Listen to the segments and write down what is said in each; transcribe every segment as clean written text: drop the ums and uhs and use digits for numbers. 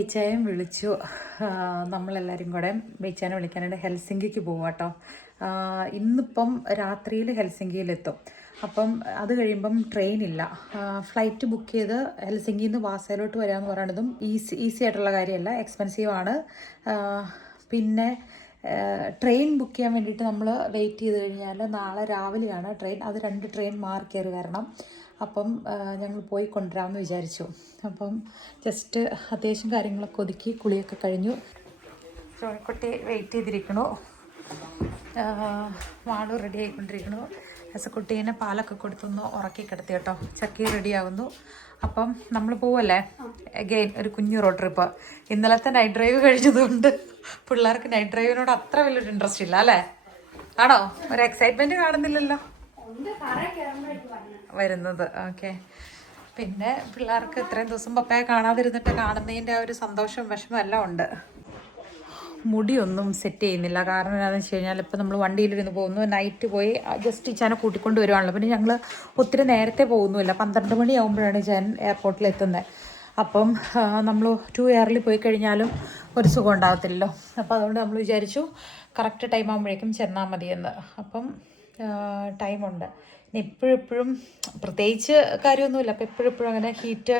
ഇച്ചായം വിളിച്ചു. നമ്മളെല്ലാവരും കൂടെ ഇച്ചാനെ വിളിക്കാനായിട്ട് ഹെൽസിങ്കിക്ക് പോകും കേട്ടോ. ഇന്നിപ്പം രാത്രിയിൽ ഹെൽസിങ്കിയിലെത്തും. അപ്പം അത് കഴിയുമ്പം ട്രെയിനില്ല. ഫ്ലൈറ്റ് ബുക്ക് ചെയ്ത് ഹെൽസിങ്കിയിൽ നിന്ന് വാസയിലോട്ട് വരാമെന്ന് പറയുന്നതും ഈസി ആയിട്ടുള്ള കാര്യമല്ല, എക്സ്പെൻസീവ് ആണ്. പിന്നെ ട്രെയിൻ ബുക്ക് ചെയ്യാൻ വേണ്ടിയിട്ട് നമ്മൾ വെയിറ്റ് ചെയ്ത് കഴിഞ്ഞാൽ നാളെ രാവിലെയാണ് ട്രെയിൻ. അത് 2 ട്രെയിൻ മാറി കയറി വരണം. അപ്പം ഞങ്ങൾ പോയി കൊണ്ടുവരാമെന്ന് വിചാരിച്ചു. അപ്പം ജസ്റ്റ് അത്യാവശ്യം കാര്യങ്ങളൊക്കെ ഒതുക്കി കുളിയൊക്കെ കഴിഞ്ഞു. ചോണിക്കുട്ടി വെയിറ്റ് ചെയ്തിരിക്കണു. വാളു റെഡി ആയിക്കൊണ്ടിരിക്കണു. ഹസക്കുട്ടീനെ പാലൊക്കെ കൊടുത്തൊന്ന് ഉറക്കി കിടത്തി കേട്ടോ. ചക്കി റെഡിയാവുന്നു. അപ്പം നമ്മൾ പോവല്ലേ അഗെയിൻ ഒരു കുഞ്ഞു റോഡ് ട്രിപ്പ്. ഇന്നലത്തെ നൈറ്റ് ഡ്രൈവ് കഴിഞ്ഞതുകൊണ്ട് പിള്ളേർക്ക് നൈറ്റ് ഡ്രൈവിനോട് അത്ര വലിയൊരു ഇൻട്രസ്റ്റ് ഇല്ല അല്ലേ? ആണോ? ഒരു എക്സൈറ്റ്മെൻറ്റ് കാണുന്നില്ലല്ലോ വരുന്നത്. ഓക്കെ. പിന്നെ പിള്ളേർക്ക് ഇത്രയും ദിവസം പപ്പയെ കാണാതിരുന്നിട്ട് കാണുന്നതിൻ്റെ ആ ഒരു സന്തോഷവും വിഷമവും എല്ലാം ഉണ്ട്. മുടിയൊന്നും സെറ്റ് ചെയ്യുന്നില്ല. കാരണം എന്താണെന്ന് വെച്ച് കഴിഞ്ഞാൽ ഇപ്പോൾ നമ്മൾ വണ്ടിയിലിരുന്ന് പോകുന്നു, നൈറ്റ് പോയി ജസ്റ്റ് ഇച്ചാനെ കൂട്ടിക്കൊണ്ട് വരുവാണല്ലോ. പിന്നെ ഞങ്ങൾ ഒത്തിരി നേരത്തെ പോകുന്നുമില്ല, 12 മണിയാകുമ്പോഴാണ് ഞാൻ എയർപോർട്ടിൽ എത്തുന്നത്. അപ്പം നമ്മൾ ടു എയർലി പോയി കഴിഞ്ഞാലും ഒരു സുഖം ഉണ്ടാകത്തില്ലല്ലോ. അപ്പോൾ അതുകൊണ്ട് നമ്മൾ വിചാരിച്ചു കറക്റ്റ് ടൈം ആകുമ്പോഴേക്കും ചെന്നാൽ മതിയെന്ന്. അപ്പം ടൈമുണ്ട്. എപ്പോഴും പ്രത്യേകിച്ച് കാര്യമൊന്നുമില്ല. അപ്പോൾ എപ്പോഴും അങ്ങനെ ഹീറ്റ്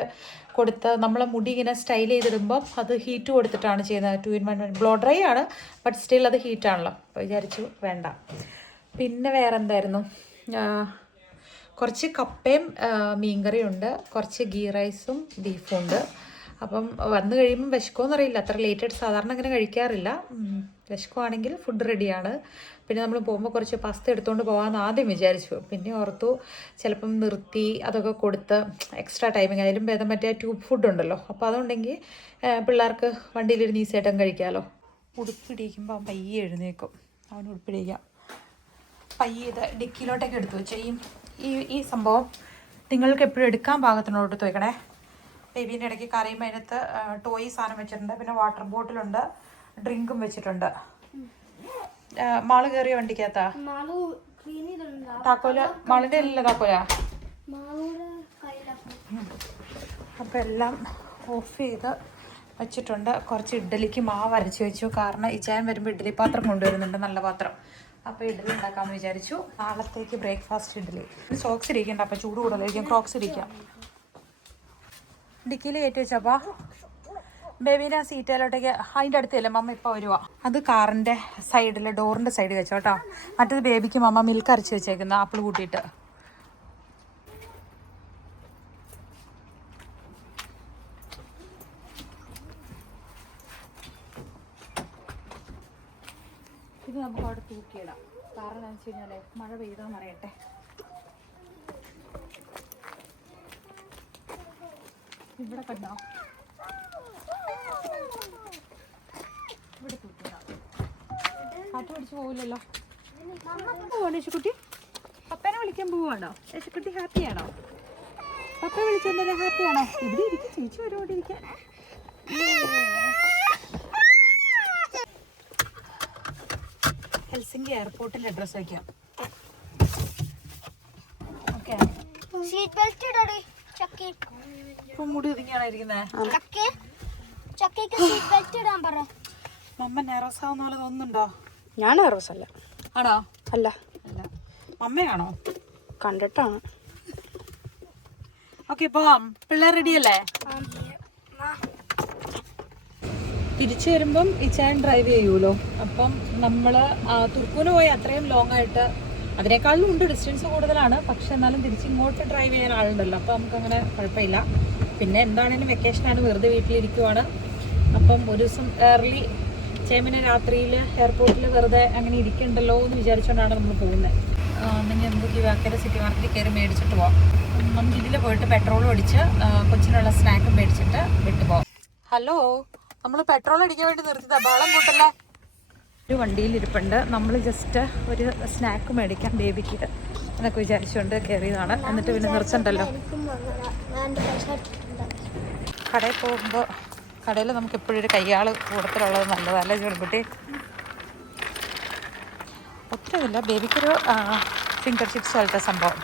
കൊടുത്ത് നമ്മളെ മുടി ഇങ്ങനെ സ്റ്റൈൽ ചെയ്തിടുമ്പം അത് ഹീറ്റ് കൊടുത്തിട്ടാണ് ചെയ്യുന്നത്. 2 in 1 ബ്ലോ ഡ്രൈ ആണ്, ബട്ട് സ്റ്റിൽ അത് ഹീറ്റാണല്ലോ. അപ്പോൾ വിചാരിച്ചു വേണ്ട. പിന്നെ വേറെ എന്തായിരുന്നു, കുറച്ച് കപ്പയും മീൻകറിയുണ്ട്, കുറച്ച് ഗീ റൈസും ബീഫും ഉണ്ട്. അപ്പം വന്നു കഴിയുമ്പം വിശക്കുമെന്നറിയില്ല. അത്ര ലേറ്റായിട്ട് സാധാരണ അങ്ങനെ കഴിക്കാറില്ല. വിശക്കുവാണെങ്കിൽ ഫുഡ് റെഡിയാണ്. പിന്നെ നമ്മൾ പോകുമ്പോൾ കുറച്ച് പാസ്ത എടുത്തുകൊണ്ട് പോകാമെന്ന് ആദ്യം വിചാരിച്ചു. പിന്നെ ഓർത്തു ചിലപ്പം നിർത്തി അതൊക്കെ കൊടുത്ത് എക്സ്ട്രാ ടൈമിങ് ആയാലും ഭേദം മറ്റേ ട്യൂബ് ഫുഡ് ഉണ്ടല്ലോ. അപ്പോൾ അതുണ്ടെങ്കിൽ പിള്ളേർക്ക് വണ്ടിയിലിരുന്ന് ഈസിയായിട്ടും കഴിക്കാമല്ലോ. ഉടുപ്പിടിക്കുമ്പോൾ അവൻ പയ്യെ എഴുന്നേക്കും. അവന് ഉടുപ്പിടിക്കാം. പയ്യെ ഇത് ഡിക്കിലോട്ടൊക്കെ എടുത്തു വെച്ചു. ഈ സംഭവം നിങ്ങൾക്ക് എപ്പോഴും എടുക്കാൻ പാകത്തിനോട് എടുത്ത് വെക്കണേ. ബേബീൻ്റെ ഇടയ്ക്ക് കറിയും അതിനകത്ത് ടോയ് സാധനം വെച്ചിട്ടുണ്ട്. പിന്നെ വാട്ടർ ബോട്ടിലുണ്ട്, ഡ്രിങ്കും വെച്ചിട്ടുണ്ട്. മാള് കയറിയ വണ്ടിക്കകത്താ താക്കോല് മാളിൻ്റെ അല്ലല്ലോ താക്കോല. അപ്പം എല്ലാം ഓഫ് ചെയ്ത് വെച്ചിട്ടുണ്ട്. കുറച്ച് ഇഡ്ഡലിക്ക് മാവ് അരച്ച് വെച്ചു. കാരണം ഇച്ചായൻ വരുമ്പോൾ ഇഡ്ഡലി പാത്രം കൊണ്ടുവരുന്നുണ്ട്, നല്ല പാത്രം. അപ്പോൾ ഇഡ്ഡലി ഉണ്ടാക്കാമെന്ന് വിചാരിച്ചു. നാളത്തേക്ക് ബ്രേക്ക്ഫാസ്റ്റ് ഇഡ്ഡലി. സോക്സ് ഇരിക്കണ്ട, അപ്പോൾ ചൂട് കൂടുതലായിരിക്കും. ക്രോക്സ് ഇരിക്കാം. ഡിക്കിയിൽ കയറ്റി വെച്ചപ്പോൾ ബേബീനെ സീറ്റയിലോട്ടേക്ക് അതിൻ്റെ അടുത്തല്ലേ മമ്മ ഇപ്പോൾ വരുക. അത് കാറിൻ്റെ സൈഡിൽ ഡോറിൻ്റെ സൈഡിൽ വെച്ചോ കേട്ടോ. മറ്റേത് ബേബിക്ക് മമ്മ മിൽക്ക് അരച്ച് വെച്ചേക്കുന്ന ആപ്പിൾ കൂട്ടിയിട്ട്. ഇത് നമുക്ക് അവിടെ തൂക്കിയിടാം. കാരണം എന്താണെന്ന് വെച്ച് കഴിഞ്ഞാൽ മഴ പെയ്താൽ മറിയട്ടെ. ഇവിടെ കണ്ടോ, ഇവിടെ തൂക്കിടാം. കാറ്റ് പിടിച്ച് പോവില്ലല്ലോ. പോവാണ് യേശുക്കുട്ടി? പപ്പേനെ വിളിക്കാൻ പോവാണോ? യേശുക്കുട്ടി ഹാപ്പിയാണോ? പപ്പ വിളിച്ചോണ്ടേ ഹാപ്പിയാണോ? ഇവിടെ ഇരിക്കും, ചേച്ചി വരും ഇവിടെ ഇരിക്കാൻ. ഹെൽസിങ്കി എയർപോർട്ടിൽ അഡ്രസ് വയ്ക്കാം. ഓക്കെ. ഇപ്പം മുടി ഒതുങ്ങിയാണോ ഇരിക്കുന്നത്? മമ്മ നെർവസ് ആവുന്ന പോലെ തോന്നുന്നുണ്ടോ? ഞാൻ നെർവസ് അല്ല. ആണോ? അല്ല അല്ല, മമ്മയാണോ? കണ്ടിട്ടാണ്. ഓക്കെ, പോവാം. പിള്ളേർ റെഡിയല്ലേ? തിരിച്ചു വരുമ്പം ഇച്ചാൻ ഡ്രൈവ് ചെയ്യൂലോ. അപ്പം നമ്മൾ തുർക്കൂന് പോയി അത്രയും ലോങ് ആയിട്ട് അതിനേക്കാളും ഉണ്ട്, ഡിസ്റ്റൻസ് കൂടുതലാണ്. പക്ഷെ എന്നാലും തിരിച്ചിങ്ങോട്ട് ഡ്രൈവ് ചെയ്യാൻ ആളുണ്ടല്ലോ. അപ്പോൾ നമുക്കങ്ങനെ കുഴപ്പമില്ല. പിന്നെ എന്താണേലും വെക്കേഷനാണ്, വെറുതെ വീട്ടിലിരിക്കുവാണ്. അപ്പം ഒരു ദിവസം ഏർലി ചേമിനെ രാത്രിയിൽ എയർപോർട്ടിൽ വെറുതെ അങ്ങനെ ഇരിക്കണ്ടല്ലോ എന്ന് വിചാരിച്ചുകൊണ്ടാണ് നമ്മൾ പോകുന്നത്. എന്നെങ്കിൽ നമുക്ക് കിവാക്കര സിറ്റി മാർക്കറ്റിൽ കയറി മേടിച്ചിട്ട് പോവാം. നമുക്ക് ഇതിൽ പോയിട്ട് പെട്രോളും അടിച്ച് കൊച്ചിനുള്ള സ്നാക്കും മേടിച്ചിട്ട് വിട്ടുപോകാം. ഹലോ, നമ്മൾ പെട്രോൾ അടിക്കാൻ വേണ്ടി നിർത്തിയതാ, ബഹളം കൂട്ടല്ലേ. ഒരു വണ്ടിയിൽ ഇരിപ്പുണ്ട്. നമ്മൾ ജസ്റ്റ് ഒരു സ്നാക്ക് മേടിക്കാം ബേബിക്ക് എന്നൊക്കെ വിചാരിച്ചുകൊണ്ട് കയറിയതാണ്. എന്നിട്ട് പിന്നെ നിർത്തണ്ടല്ലോ. കടയിൽ പോകുമ്പോൾ കടയിൽ നമുക്ക് എപ്പോഴും ഒരു കയ്യാൾ കൂടുതലുള്ളത് നല്ലതല്ലേ ചെറുകുട്ടി? ഒത്തിരിയില്ല. ബേബിക്കൊരു ഫിംഗർ ചിപ്സ് പോലത്തെ സംഭവം,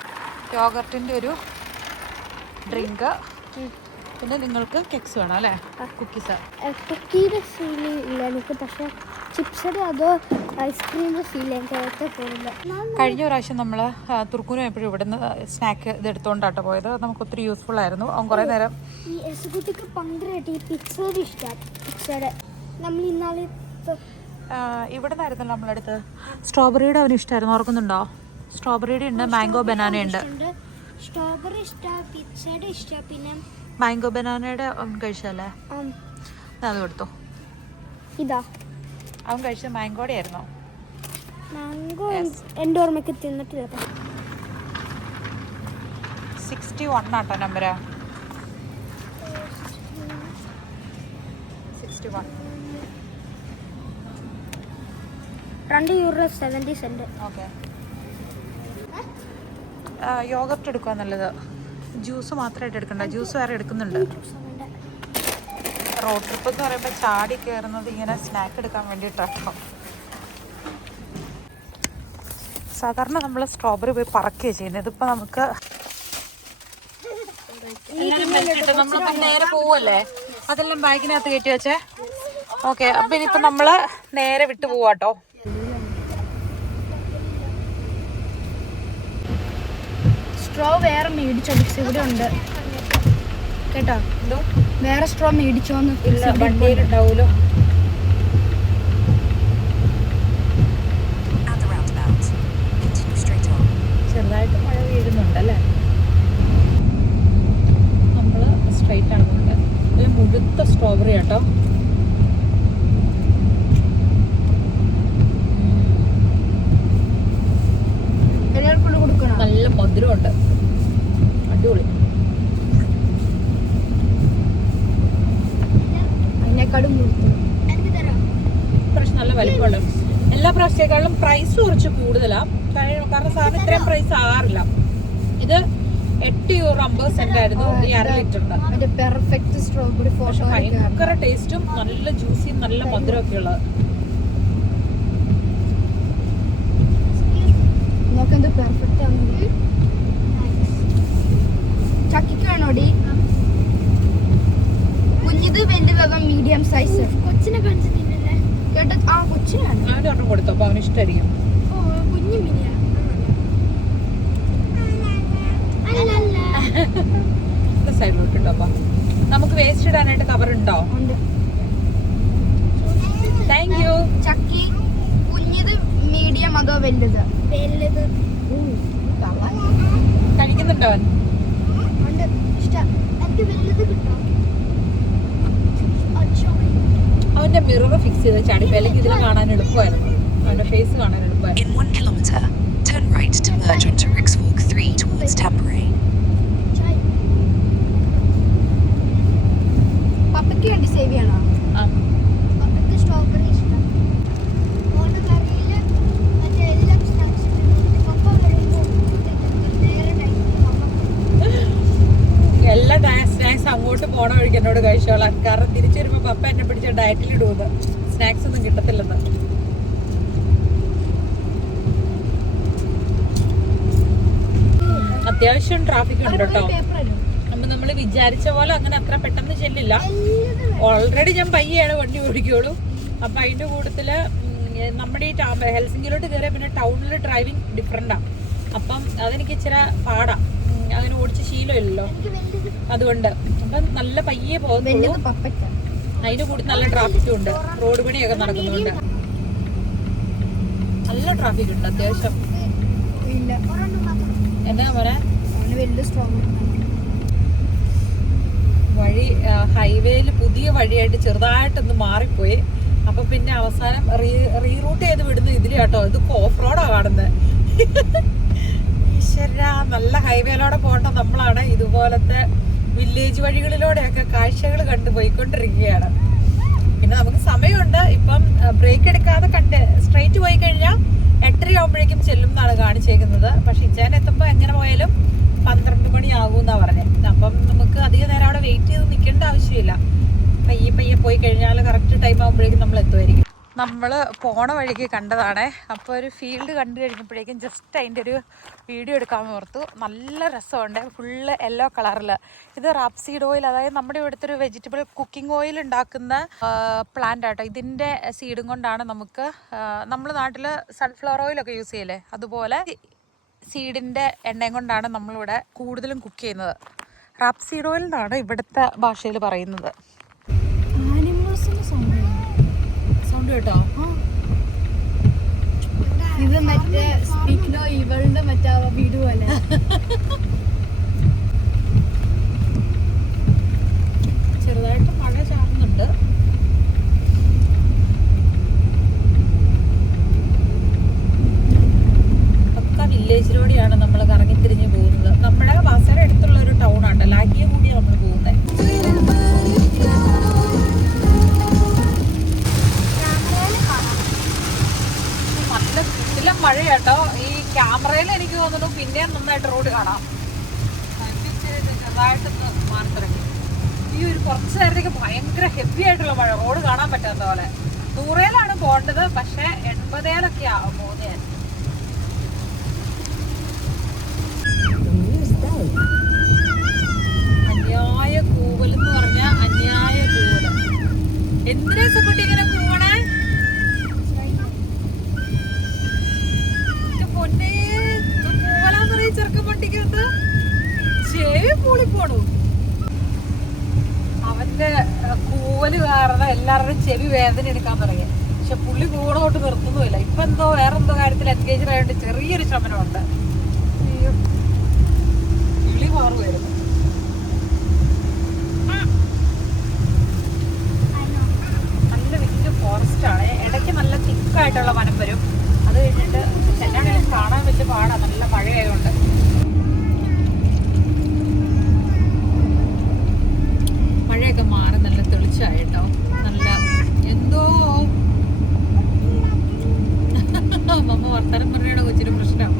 യോഗർട്ടിൻ്റെ ഒരു ഡ്രിങ്ക്, പിന്നെ നിങ്ങൾക്ക് കെക്സ് വേണം അല്ലേ? കുക്കീസ്. കുക്കീൻ്റെ ഫീല് ഇല്ല എനിക്ക്, പക്ഷേ ചിപ്സിൻ്റെ അതോ ഐസ്ക്രീമിൻ്റെ ഫീൽ എനിക്ക് പോകില്ല. കഴിഞ്ഞ പ്രാവശ്യം നമ്മൾ തുർക്കൂനും എപ്പോഴും ഇവിടുന്ന് സ്നാക്ക് ഇത് എടുത്തുകൊണ്ടാട്ടോ പോയത്. നമുക്ക് ഒത്തിരി യൂസ്ഫുൾ ആയിരുന്നു. അവൻ കുറേ നേരം ഈ എസുകുട്ടിക്ക് പങ്കെടുത്ത് ഈ പിക്ചർ ഇഷ്ടമാണ്. പിക്ചർ നമ്മൾ ഇന്നാളെ ഇവിടെ നിന്നായിരുന്നു നമ്മളടുത്ത്. സ്ട്രോബെറിയുടെ അവന് ഇഷ്ടമായിരുന്നു, ഓർക്കുന്നുണ്ടോ? സ്ട്രോബെറിയുടെ ഉണ്ട്, മാംഗോ ബനാന ഉണ്ട്. സ്ട്രോബെറി ഇഷ്ടമാണ്, പിക്ചറുടെ ഇഷ്ടമാണ്. പിന്നെ മാംഗോ ബനാനയുടെ അവൻ കഴിച്ചല്ലേ? അത് കൊടുത്തു. ഇതാ അവൻ കഴിച്ച മാംഗോടെ ആയിരുന്നോ? മാംഗോ എൻ്റെ ഓർമ്മയ്ക്ക് തിന്നിട്ടില്ല. 61 ആട്ടോ നമ്പർ. 61. €2.70. ഓക്കെ. യോഗർട്ട് എടുക്കുക നല്ലത്. ജ്യൂസ് മാത്രമായിട്ട് എടുക്കണ്ട, ജ്യൂസ് വേറെ എടുക്കുന്നുണ്ട്. റോഡ് ട്രിപ്പ് എന്ന് പറയുമ്പോൾ ചാടി കയറുന്നത് ഇങ്ങനെ സ്നാക്ക് എടുക്കാൻ വേണ്ടിയിട്ടാണ്. സാധാരണ നമ്മൾ സ്ട്രോബെറി പോയി പറക്കുകയാണ് ചെയ്യുന്നത്. ഇതിപ്പോൾ നമുക്ക് നമ്മളിപ്പോൾ നേരെ പോവല്ലേ, അതെല്ലാം ബാഗിനകത്ത് കയറ്റി വെച്ചേ. ഓക്കെ, അപ്പം ഇനിയിപ്പോൾ നമ്മൾ നേരെ വിട്ടു പോവാട്ടോ. സ്ട്രോ വേറെ മേടിച്ചോ? ഇവിടെ ഉണ്ട് കേട്ടോ. എന്തോ വേറെ സ്ട്രോ മേടിച്ചോന്ന്? ഇല്ല, വണ്ടിയിലുണ്ടാവുമല്ലോ. ചെറുതായിട്ട് മഴ വീഴുന്നുണ്ടല്ലേ? നമ്മൾ സ്ട്രൈറ്റ് ആണ് പോകുന്നത്. ഒരു മുഴുത്ത സ്ട്രോബെറി കേട്ടോ. എല്ലാവർക്കും കൊടുക്കണം. നല്ല മധുരമുണ്ട്, അടിപൊളി. അതിനേക്കാളും പ്രാവശ്യം നല്ല വലിപ്പമുണ്ട്. എല്ലാ പ്രാവശ്യത്തെക്കാളും പ്രൈസ് കുറച്ച് കൂടുതലാണ്. കാരണം സാറിന് ഇത്രയും പ്രൈസ് ആറില്ല. ഇത് €8.50 ആയിരുന്നു ഈ 1/2 ലിറ്ററിന്റെ. Perfect strawberry photo. ഭയങ്കര ടേസ്റ്റും നല്ല ജ്യൂസിയും നല്ല മധുരമൊക്കെ ഉള്ളത്. നോക്കെന്ത് പെർഫെക്റ്റ് ആണ്. ചക്കിക്ക് വേണോടി? കുഞ്ഞിത് വലുത് മീഡിയം സൈസ്. കൊച്ചിനെ കാണിച്ചിട്ടില്ലല്ലേ കേട്ടോ? ആ കൊച്ചിനാണ്. അവന് ഒരെണ്ണം കൊടുത്തു, അപ്പൊ അവന് ഇഷ്ടമായിരിക്കും. കുഞ്ഞു മിനിയാ. അല്ലല്ല സൈഡിലോട്ടുണ്ടോ? അപ്പൊ നമുക്ക് വേസ്റ്റ് ഇടാനായിട്ട് കവർ ഉണ്ടോ? Thank you. ചക്കി കുഞ്ഞിത് മീഡിയം അതോ വലുത്? വലുത്. കഴിക്കുന്നുണ്ടോ അവൻ? ഉണ്ട്, ഇഷ്ടം. എനിക്ക് വലുത് കിട്ടാം. അവന്റെ മിറർ ഫിക്സ് ചെയ്ത് ചാടി, അല്ലെങ്കിൽ ഇതിൽ കാണാൻ എളുപ്പമായിരുന്നു. അവന്റെ ഫേസ് കാണാൻ എളുപ്പമായിരുന്നു. In 1 kilometre, turn right to merge onto Rixfork 3 towards Tampere. പപ്പയ്ക്ക് വേണ്ടി സേവ് ചെയ്യണോ? പപ്പയ്ക്ക് സ്ട്രോബെറി ഇഷ്ടം. ഓന്റെ കറിയില് മറ്റേ എല്ലാ സ്നാക്സ് പപ്പ വരുമ്പോൾ നേരെ എല്ലാ സ്നാക്സ് അങ്ങോട്ട് പോണ വഴിക്ക് എന്നോട് കഴിച്ചോളാം. കാരണം തിരിച്ചു വരുമ്പോ പപ്പ എന്നെ പിടിച്ച ഡയറ്റിൽ ഇടുന്നത്, സ്നാക്സ് ഒന്നും കിട്ടത്തില്ലെന്ന്. അത്യാവശ്യം ട്രാഫിക് ഉണ്ട് കേട്ടോ. അപ്പൊ നമ്മള് വിചാരിച്ച പോലെ അങ്ങനെ അത്ര പെട്ടെന്ന് ചെല്ലില്ല. ഓൾറെഡി ഞാൻ പയ്യാണ് വണ്ടി ഓടിക്കുള്ളൂ. അപ്പൊ അതിന്റെ കൂട്ടത്തില് നമ്മുടെ ഈ ഹെൽസിംഗിലോട്ട് കയറിയ പിന്നെ ടൗണിൽ ഡ്രൈവിംഗ് ഡിഫറെന്റാ. അപ്പം അതെനിക്ക് ഇച്ചിരി പാടാ, അങ്ങനെ ഓടിച്ച് ശീലമില്ലല്ലോ. അതുകൊണ്ട് അപ്പം നല്ല പയ്യെ പോകുന്നുള്ളൂ. അതിന്റെ കൂടി നല്ല ട്രാഫിക്കും ഉണ്ട്, റോഡ് പണിയൊക്കെ നടക്കുന്നുണ്ട്. നല്ല ട്രാഫിക് ഉണ്ട് അത്യാവശ്യം. എന്നാ പറയാ, വഴി ഹൈവേയിൽ പുതിയ വഴിയായിട്ട് ചെറുതായിട്ടൊന്ന് മാറിപ്പോയി. അപ്പൊ പിന്നെ അവസാനം റീറൂട്ട് ചെയ്ത് വിടുന്നു ഇതില് കേട്ടോ. ഇതിപ്പോ ഓഫ് റോഡാ കാണുന്നത്. ഈശ്വരാ, നല്ല ഹൈവേയിലൂടെ പോകേണ്ട നമ്മളാണ് ഇതുപോലത്തെ വില്ലേജ് വഴികളിലൂടെയൊക്കെ കാഴ്ചകൾ കണ്ടു പോയിക്കൊണ്ടിരിക്കുകയാണ്. പിന്നെ നമുക്ക് സമയമുണ്ട്. ഇപ്പം ബ്രേക്ക് എടുക്കാതെ സ്ട്രൈറ്റ് പോയി കഴിഞ്ഞാൽ 8:30 ആകുമ്പോഴേക്കും ചെല്ലും എന്നാണ് കാണിച്ചേക്കുന്നത്. പക്ഷെ ഇച്ചാൻ എത്തുമ്പോൾ എങ്ങനെ പോയാലും 12 മണിയാകും എന്നാ പറഞ്ഞത്. അപ്പം നമുക്ക് അധിക നേരം അവിടെ വെയിറ്റ് ചെയ്ത് നിൽക്കേണ്ട ആവശ്യമില്ല. പയ്യെ പോയി കഴിഞ്ഞാൽ കറക്റ്റ് ടൈം ആകുമ്പോഴേക്കും നമ്മൾ എത്തുമായിരിക്കും. നമ്മൾ പോണ വഴിക്ക് കണ്ടതാണേ. അപ്പോൾ ഒരു ഫീൽഡ് കണ്ടു കഴിഞ്ഞപ്പോഴേക്കും ജസ്റ്റ് അതിൻ്റെ ഒരു വീഡിയോ എടുക്കാമെന്ന് ഓർത്തു. നല്ല രസമുണ്ട്, ഫുള്ള് യെല്ലോ കളറിൽ. ഇത് റാപ്സീഡ് ഓയിൽ, അതായത് നമ്മുടെ ഇവിടുത്തെ ഒരു വെജിറ്റബിൾ കുക്കിംഗ് ഓയിൽ ഉണ്ടാക്കുന്ന പ്ലാന്റ് ആട്ടോ. ഇതിൻ്റെ സീഡും കൊണ്ടാണ് നമുക്ക് നമ്മൾ നാട്ടിൽ സൺഫ്ലവർ ഓയിലൊക്കെ യൂസ് ചെയ്യില്ലേ, അതുപോലെ സീഡിൻ്റെ എണ്ണയും കൊണ്ടാണ് നമ്മളിവിടെ കൂടുതലും കുക്ക് ചെയ്യുന്നത്. റാപ്സീഡ് ഓയിൽ എന്നാണ് ഇവിടുത്തെ ഭാഷയിൽ പറയുന്നത്. സൗണ്ട് കേട്ടോ? ഇത് മറ്റേ സ്പീക്കിനോ ഇവളുടെ മറ്റേ വീട് പോലെ. ചെറുതായിട്ട് മഴ ചാറുന്നുണ്ട്. പക്ക വില്ലേജിലൂടെയാണ് നമ്മൾ കറങ്ങിത്തിരിഞ്ഞ് പോകുന്നത്. നമ്മുടെ വാസര അടുത്തുള്ള ഒരു ടൗൺ ആണ്, ലാഗിയ കൂടിയാണ് നമ്മൾ പോകുന്നത്. നല്ല മഴയാട്ടോ. ഈ ക്യാമറയിൽ എനിക്ക് തോന്നുന്നു പിന്നെയും നന്നായിട്ട് റോഡ് കാണാം. ചെറുതായിട്ടൊന്ന് മാറിത്തിറങ്ങി. ഈ ഒരു കുറച്ച് നേരത്തേക്ക് ഭയങ്കര ഹെവി ആയിട്ടുള്ള മഴ, റോഡ് കാണാൻ പറ്റാത്ത പോലെ. 100-ലാണ് പോകേണ്ടത്, പക്ഷെ 80-ലൊക്കെ ആവും പോകുന്നത് ഞാൻ. അന്യായ കൂവലെന്ന് പറഞ്ഞാൽ അന്യായ കൂവല്. എന്തിനാ കുട്ടി ഇങ്ങനെ കൂവണേ? പൊന്നേ, കൂവലാന്ന് പറയും ചെറുക്കൻ പട്ടിക്കകത്ത്. ചെവി പൂളിപ്പോണു. അവന്റെ കൂവല് കാരണം എല്ലാവരുടെയും ചെവി വേദന എടുക്കാൻ തുടങ്ങി. പക്ഷെ പുള്ളി കൂവണോട്ട് നിർത്തുന്നുമില്ല. ഇപ്പൊ എന്തോ വേറെന്തോ കാര്യത്തിൽ എൻഗേജ് ആയതുകൊണ്ട് ചെറിയൊരു ശമനമുണ്ട്. കിളി മാറുമായിരുന്നു. നല്ല വലിയ ഫോറസ്റ്റ് ആണ്. ഇടയ്ക്ക് നല്ല തിക്കായിട്ടുള്ള വനം വരും. അത് കഴിഞ്ഞിട്ട് എല്ലാവരും കാണാൻ വലിയ പാടാണ്, നല്ല മഴയായതുകൊണ്ട്. മഴയൊക്കെ മാറി നല്ല തെളിച്ചായിട്ടോ. നല്ല എന്തോ മമ്മ വർത്തമാനം പറഞ്ഞ കൊച്ചിന് പ്രശ്നം.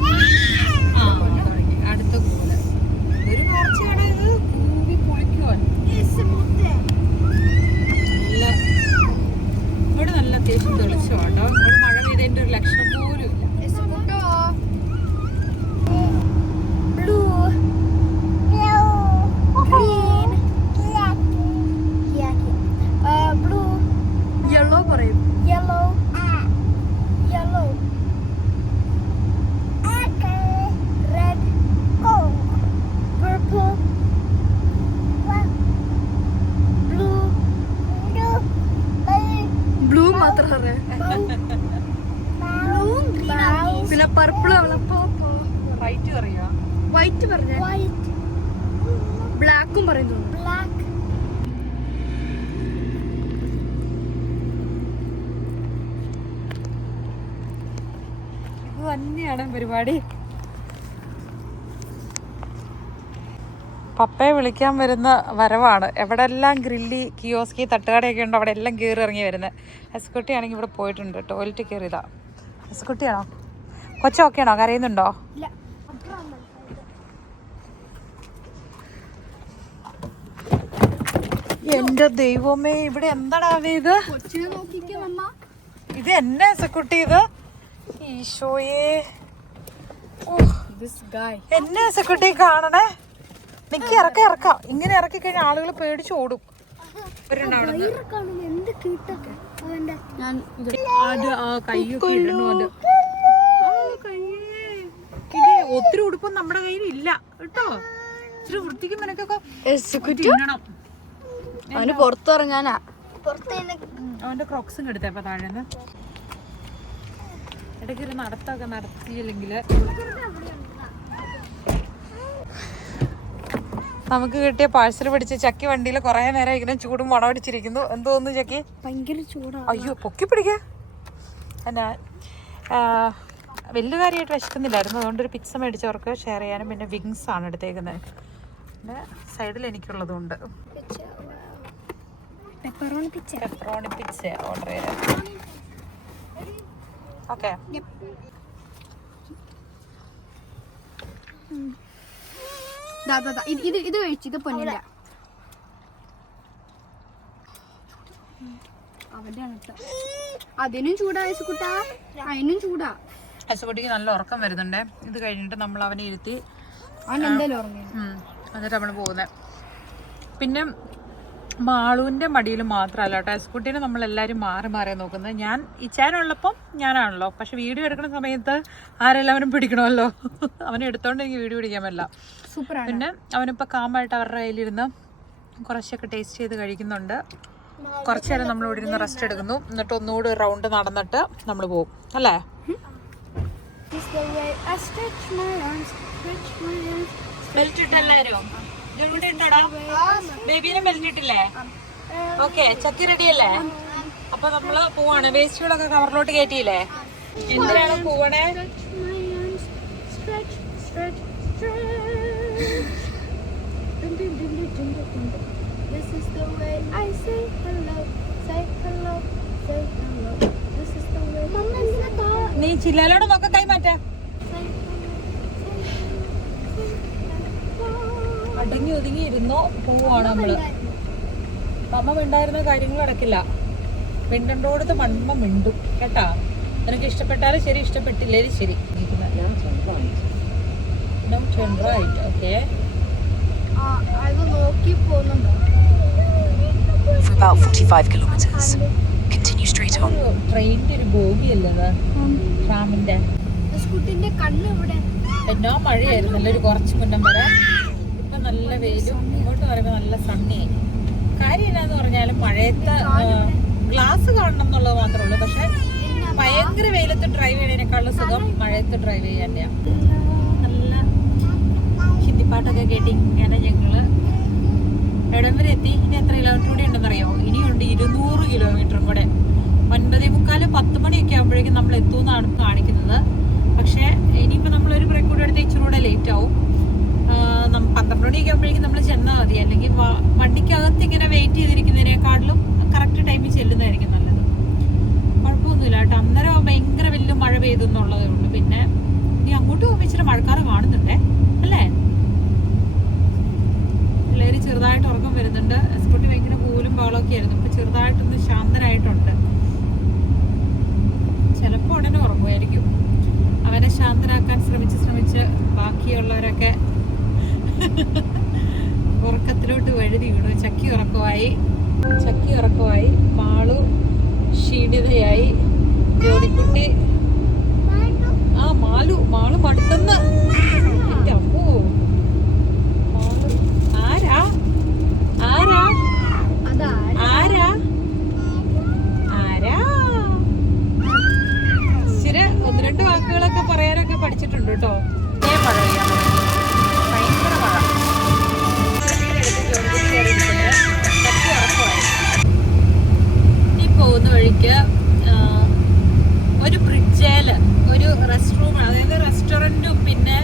തുടങ്ങി അടുത്ത കൂല്. ഒരു കാഴ്ചയാണ് ഇത്. കൂവി പൊളിക്കുവാൻ നല്ല ഇവിടെ നല്ല അത്യാവശ്യം തെളിച്ചാട്ടോ. ഇവിടെ മഴ പെയ്തതിന്റെ ഒരു ലക്ഷണം പോലും ഇല്ല. യെല്ലോ പറയും. ബ്ലൂ മാത്രം പിന്നെ പർപ്പിൾ റൈറ്റ് അറിയാം. വൈറ്റ് പറഞ്ഞ ബ്ലാക്കും പറയുന്നു. ഇത് തന്നെയാണ് പരിപാടി. പപ്പയെ വിളിക്കാൻ വരുന്ന വരവാണ്. എവിടെല്ലാം ഗ്രില്ലി, കിയോസ്കി, തട്ടുകടയൊക്കെ ഉണ്ടോ അവിടെ എല്ലാം കയറി ഇറങ്ങി വരുന്നത്. എസ്കുട്ടിയാണെങ്കിൽ ഇവിടെ പോയിട്ടുണ്ട്, ടോയ്ലറ്റിൽ കയറിയതാ. എസ്കുട്ടിയാണോ? കൊച്ചൊക്കെയാണോ? കരയുന്നുണ്ടോ? എന്റെ ദൈവമേ, ഇവിടെ എന്താണാവേ ഇത്? ഇത് എന്നെ എസ്കുട്ടി, ഇത് ഈശോയെ. എന്നെ എസ്കുട്ടി കാണണേ. നിക്ക് ഇറക്കാം. ഇങ്ങനെ ഇറക്കി കഴിഞ്ഞാൽ ആളുകൾ പേടിച്ച് ഓടും. ഒത്തിരി ഉടുപ്പം നമ്മുടെ കയ്യിൽ ഇല്ല കേട്ടോ. ഇച്ചിരി വൃത്തിക്കും നിനക്കൊക്കെ തിന്നണം. അവന് പുറത്തിറങ്ങാനാ. അവന്റെ ക്രോക്സും കെടുത്തപ്പോ താഴെന്ന്. ഇടയ്ക്ക് ഒരു നടത്തൊക്കെ നടത്തിയില്ലെങ്കിൽ നമുക്ക് കിട്ടിയ പാഴ്സൽ പിടിച്ച് ചക്കി വണ്ടിയിൽ കുറെ നേരം ഇങ്ങനെ ചൂടും മുടപിടിച്ചിരിക്കുന്നു. എന്തോന്നു ചക്കി? ഭയങ്കര ചൂടാണ്. അയ്യോ, പൊക്കി പിടിക്ക. എന്നാ വലിയ കാര്യമായിട്ട് വിശക്കുന്നില്ലായിരുന്നു. അതുകൊണ്ടൊരു പിസ്സ മേടിച്ചവർക്ക് ഷെയർ ചെയ്യാനും. പിന്നെ വിങ്സ് ആണ് എടുത്തേക്കുന്നത്. പിന്നെ സൈഡിൽ എനിക്കുള്ളതുകൊണ്ട് പെപ്പറോണി പിസ്സ ഓർഡർ ചെയ്തത്. ഓക്കെ, ഇത് കഴിച്ചു. ഇത് പൊന്നില്ല. അവന്റെ ആണ്. അതിനും ചൂടാ ഐസുകുട്ടാ, അതിനും ചൂടാ. ഐസുകുട്ടിക്ക് നല്ല ഉറക്കം വരുന്നുണ്ട്. ഇത് കഴിഞ്ഞിട്ട് നമ്മൾ അവനെ ഇരുത്തി അവനെന്തായാലും ഉറങ്ങി. എന്നിട്ട് നമ്മൾ പോകുന്നത്. പിന്നെ മാളുവിൻ്റെ മടിയിൽ മാത്രമല്ല കേട്ടോ, ഐസുകുട്ടീനെ നമ്മളെല്ലാവരും മാറി മാറിയാണ് നോക്കുന്നത്. ഞാൻ ഇച്ചാനുള്ളപ്പം ഞാനാണല്ലോ, പക്ഷെ വീഡിയോ എടുക്കുന്ന സമയത്ത് ആരെല്ലാവരും പിടിക്കണമല്ലോ. അവനെ എടുത്തോണ്ട് എനിക്ക് വീഡിയോ പിടിക്കാൻ പറ്റില്ല. സൂപ്പറാണ്. പിന്നെ അവനിപ്പോൾ കാമായിട്ട് അവരുടെ കയ്യിലിരുന്ന് കുറച്ചൊക്കെ ടേസ്റ്റ് ചെയ്ത് കഴിക്കുന്നുണ്ട്. കുറച്ച് നേരം നമ്മൾ ഇവിടെ ഇരുന്ന് റെസ്റ്റ് എടുക്കുന്നു. എന്നിട്ട് ഒന്നുകൂടി റൗണ്ട് നടന്നിട്ട് നമ്മൾ പോകും അല്ലേ? ബെൽറ്റ് ഇട്ടെല്ലാരും ബേബീനെ ബെൽറ്റ് ഇട്ടില്ലേ? ഓക്കെ, ചക്കി റെഡി അല്ലേ? അപ്പൊ നമ്മള് പോവാണ്. വേസ്റ്റുകളൊക്കെ കവറിലോട്ട് കയറ്റിയില്ലേ? എന്തിനാണ് പോവണേ? നീ ചില്ലലോട് നോക്ക കൈ മാറ്റ. അടങ്ങി ഒതുങ്ങി ഇരുന്നോ പോവാണ് നമ്മള്. അമ്മ മിണ്ടായിരുന്ന കാര്യങ്ങൾ നടക്കില്ല. മിണ്ടോടത്ത് മണ്മ മിണ്ടും കേട്ടാ. നിനക്ക് ഇഷ്ടപ്പെട്ടാലും ശരി, ഇഷ്ടപ്പെട്ടില്ലേലും ശരി. For about 45 kilometers. Continue straight on. ട്രെയിനിന്റെ ഒരു ബോഗിയല്ലേ ട്രാമിന്റെ? കണ്ണ് ഇവിടെ എന്നോ മഴയായിരുന്നല്ലോ ഒരു കുറച്ച് മുന്നം വരെ. ഇപ്പൊ നല്ല വെയിലും, ഇങ്ങോട്ട് പറയുമ്പോ നല്ല സണ്ണിയായി. കാര്യം എന്നാന്ന് പറഞ്ഞാലും മഴയത്ത് ഗ്ലാസ് കാണണം എന്നുള്ളത് മാത്രമേ ഉള്ളൂ. പക്ഷെ ഭയങ്കര വെയിലത്ത് ഡ്രൈവ് ചെയ്യണേക്കാളും സുഖം മഴയത്ത് ഡ്രൈവ് ചെയ്യാൻ തന്നെയാ. നല്ല ഹിന്ദിപ്പാട്ടൊക്കെ കേട്ട് ഇങ്ങനെ ഞങ്ങള് എവിടം വരെ എത്തി. ഇനി എത്ര കിലോമീറ്റർ കൂടി ഉണ്ടെന്നറിയോ? ഇനിയുണ്ട് 200 കിലോമീറ്ററും കൂടെ. 9:45 10 മണിയൊക്കെ ആകുമ്പോഴേക്കും നമ്മൾ എത്തുമെന്നാണ് കാണിക്കുന്നത്. പക്ഷേ ഇനിയിപ്പോൾ നമ്മളൊരു ബ്രേക്ക് കൂടെ എടുത്ത് ഇച്ചിരി കൂടെ ലേറ്റ് ആവും. 12 മണിയൊക്കെ ആകുമ്പോഴേക്കും നമ്മൾ ചെന്നാൽ മതി. അല്ലെങ്കിൽ വണ്ടിക്കകത്ത് ഇങ്ങനെ വെയിറ്റ് ചെയ്തിരിക്കുന്നതിനേക്കാളും കറക്റ്റ് ടൈമിൽ ചെല്ലുന്നതായിരിക്കും നല്ലത്. കുഴപ്പമൊന്നുമില്ല കേട്ടോ. അന്നേരം ഭയങ്കര വലിയ മഴ പെയ്തെന്നുള്ളതേ ഉള്ളൂ. പിന്നെ ഇനി അങ്ങോട്ട് പോകുമ്പോൾ ഇച്ചിരി മഴക്കാറ് കാണുന്നുണ്ടേ അല്ലേ? പിള്ളേര് ചെറുതായിട്ട് ഉറക്കം വരുന്നുണ്ട്. സ്കൂട്ടി ഭയങ്കര കൂലും ബഹളമൊക്കെ ആയിരുന്നു. ഇപ്പം ചെറുതായിട്ടൊന്ന് ശാന്തനായിട്ടുണ്ട്. ചിലപ്പോൾ ഉടനെ ഉറങ്ങുമായിരിക്കും. അവനെ ശാന്തനാക്കാൻ ശ്രമിച്ച് ബാക്കിയുള്ളവരൊക്കെ ഉറക്കത്തിലോട്ട് വഴുതി വീണു. ചക്കി ഉറക്കമായി. മാളു ക്ഷീണിതയായി. ജോലിക്കുട്ടി മാളു മടുത്തെന്ന്. അപ്പോ മാളു ആരാ ഇച്ചിരി 1-2 വാക്കുകളൊക്കെ പറയാനൊക്കെ പഠിച്ചിട്ടുണ്ട് കേട്ടോ. മഴ പെയ്യാൻ ഭയങ്കര മഴ. ഈ പോകുന്ന വഴിക്ക് ഒരു ബ്രിഡ്ജേല് ഒരു റെസ്റ്റ് റൂം, അതായത് റെസ്റ്റോറൻറ്റും പിന്നെ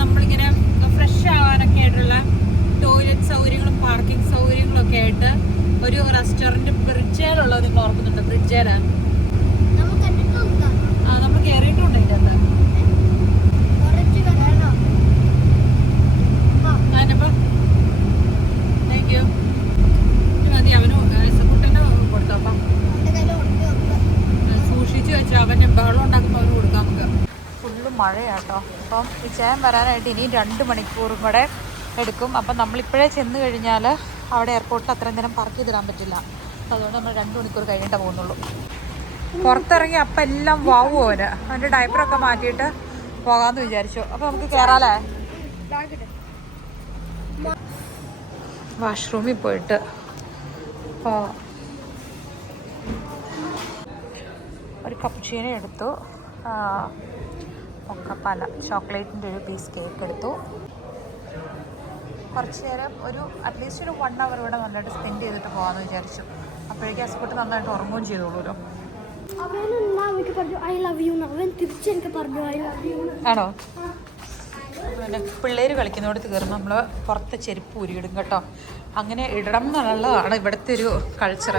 നമ്മളിങ്ങനെ ഫ്രഷ് ആവാനൊക്കെ ആയിട്ടുള്ള ടോയ്ലറ്റ് സൗകര്യങ്ങളും പാർക്കിംഗ് സൗകര്യങ്ങളും ഒക്കെ ആയിട്ട് ഒരു റെസ്റ്റോറൻറ്റ് ബ്രിഡ്ജേലുള്ളത് നിങ്ങൾ ഓർക്കുന്നുണ്ട്? ബ്രിഡ്ജേലാണ് നമ്മൾ കയറിയിട്ടുണ്ട്. ഇതിൻ്റെ അകത്ത് താങ്ക് യു. മതി അവന് കുട്ടനെ കൊടുത്തോപ്പം സൂക്ഷിച്ച് വെച്ചാൽ അവന് ബഹളം ഉണ്ടാക്കുമ്പോൾ അവന് കൊടുക്കാം നമുക്ക്. ഫുള്ള് മഴയാട്ടോ. അപ്പം ഈ ചേൻ വരാനായിട്ട് ഇനി 2 മണിക്കൂറും കൂടെ എടുക്കും. അപ്പം നമ്മളിപ്പോഴേ ചെന്ന് കഴിഞ്ഞാൽ അവിടെ എയർപോർട്ടിൽ അത്രയും നേരം പാർക്ക് ചെയ്തിടാൻ പറ്റില്ല. അതുകൊണ്ട് നമ്മൾ 2 മണിക്കൂർ കഴിഞ്ഞിട്ടേ പോകുന്നുള്ളൂ. പുറത്തിറങ്ങി അപ്പം എല്ലാം വാവും അവൻ്റെ ഡയപ്പറൊക്കെ മാറ്റിയിട്ട് പോകാമെന്ന് വിചാരിച്ചു. അപ്പം നമുക്ക് കയറാലേ? വാഷ്റൂമിൽ പോയിട്ട് പോകാം. ഒരു കപ്പുച്ചീനോ എടുത്തു, പൊക്കപ്പാല ചോക്ലേറ്റിൻ്റെ ഒരു പീസ് കേക്ക് എടുത്തു. കുറച്ച് നേരം അറ്റ്ലീസ്റ്റ് ഒരു 1 hour ഇവിടെ നന്നായിട്ട് സ്പെൻഡ് ചെയ്തിട്ട് പോകാമെന്ന് വിചാരിച്ചു. അപ്പോഴേക്കും ഹസ്ബൻഡ് നന്നായിട്ട് ഉറങ്ങുകയും ചെയ്തോളൂല്ലോ. ആണോ? പിന്നെ പിള്ളേർ കളിക്കുന്നോടത്ത് കയറും നമ്മൾ പുറത്തെ ചെരുപ്പ് ഊരിയിടും കേട്ടോ. അങ്ങനെ ഇടണം എന്നുള്ളതാണ് ഇവിടുത്തെ ഒരു കൾച്ചർ.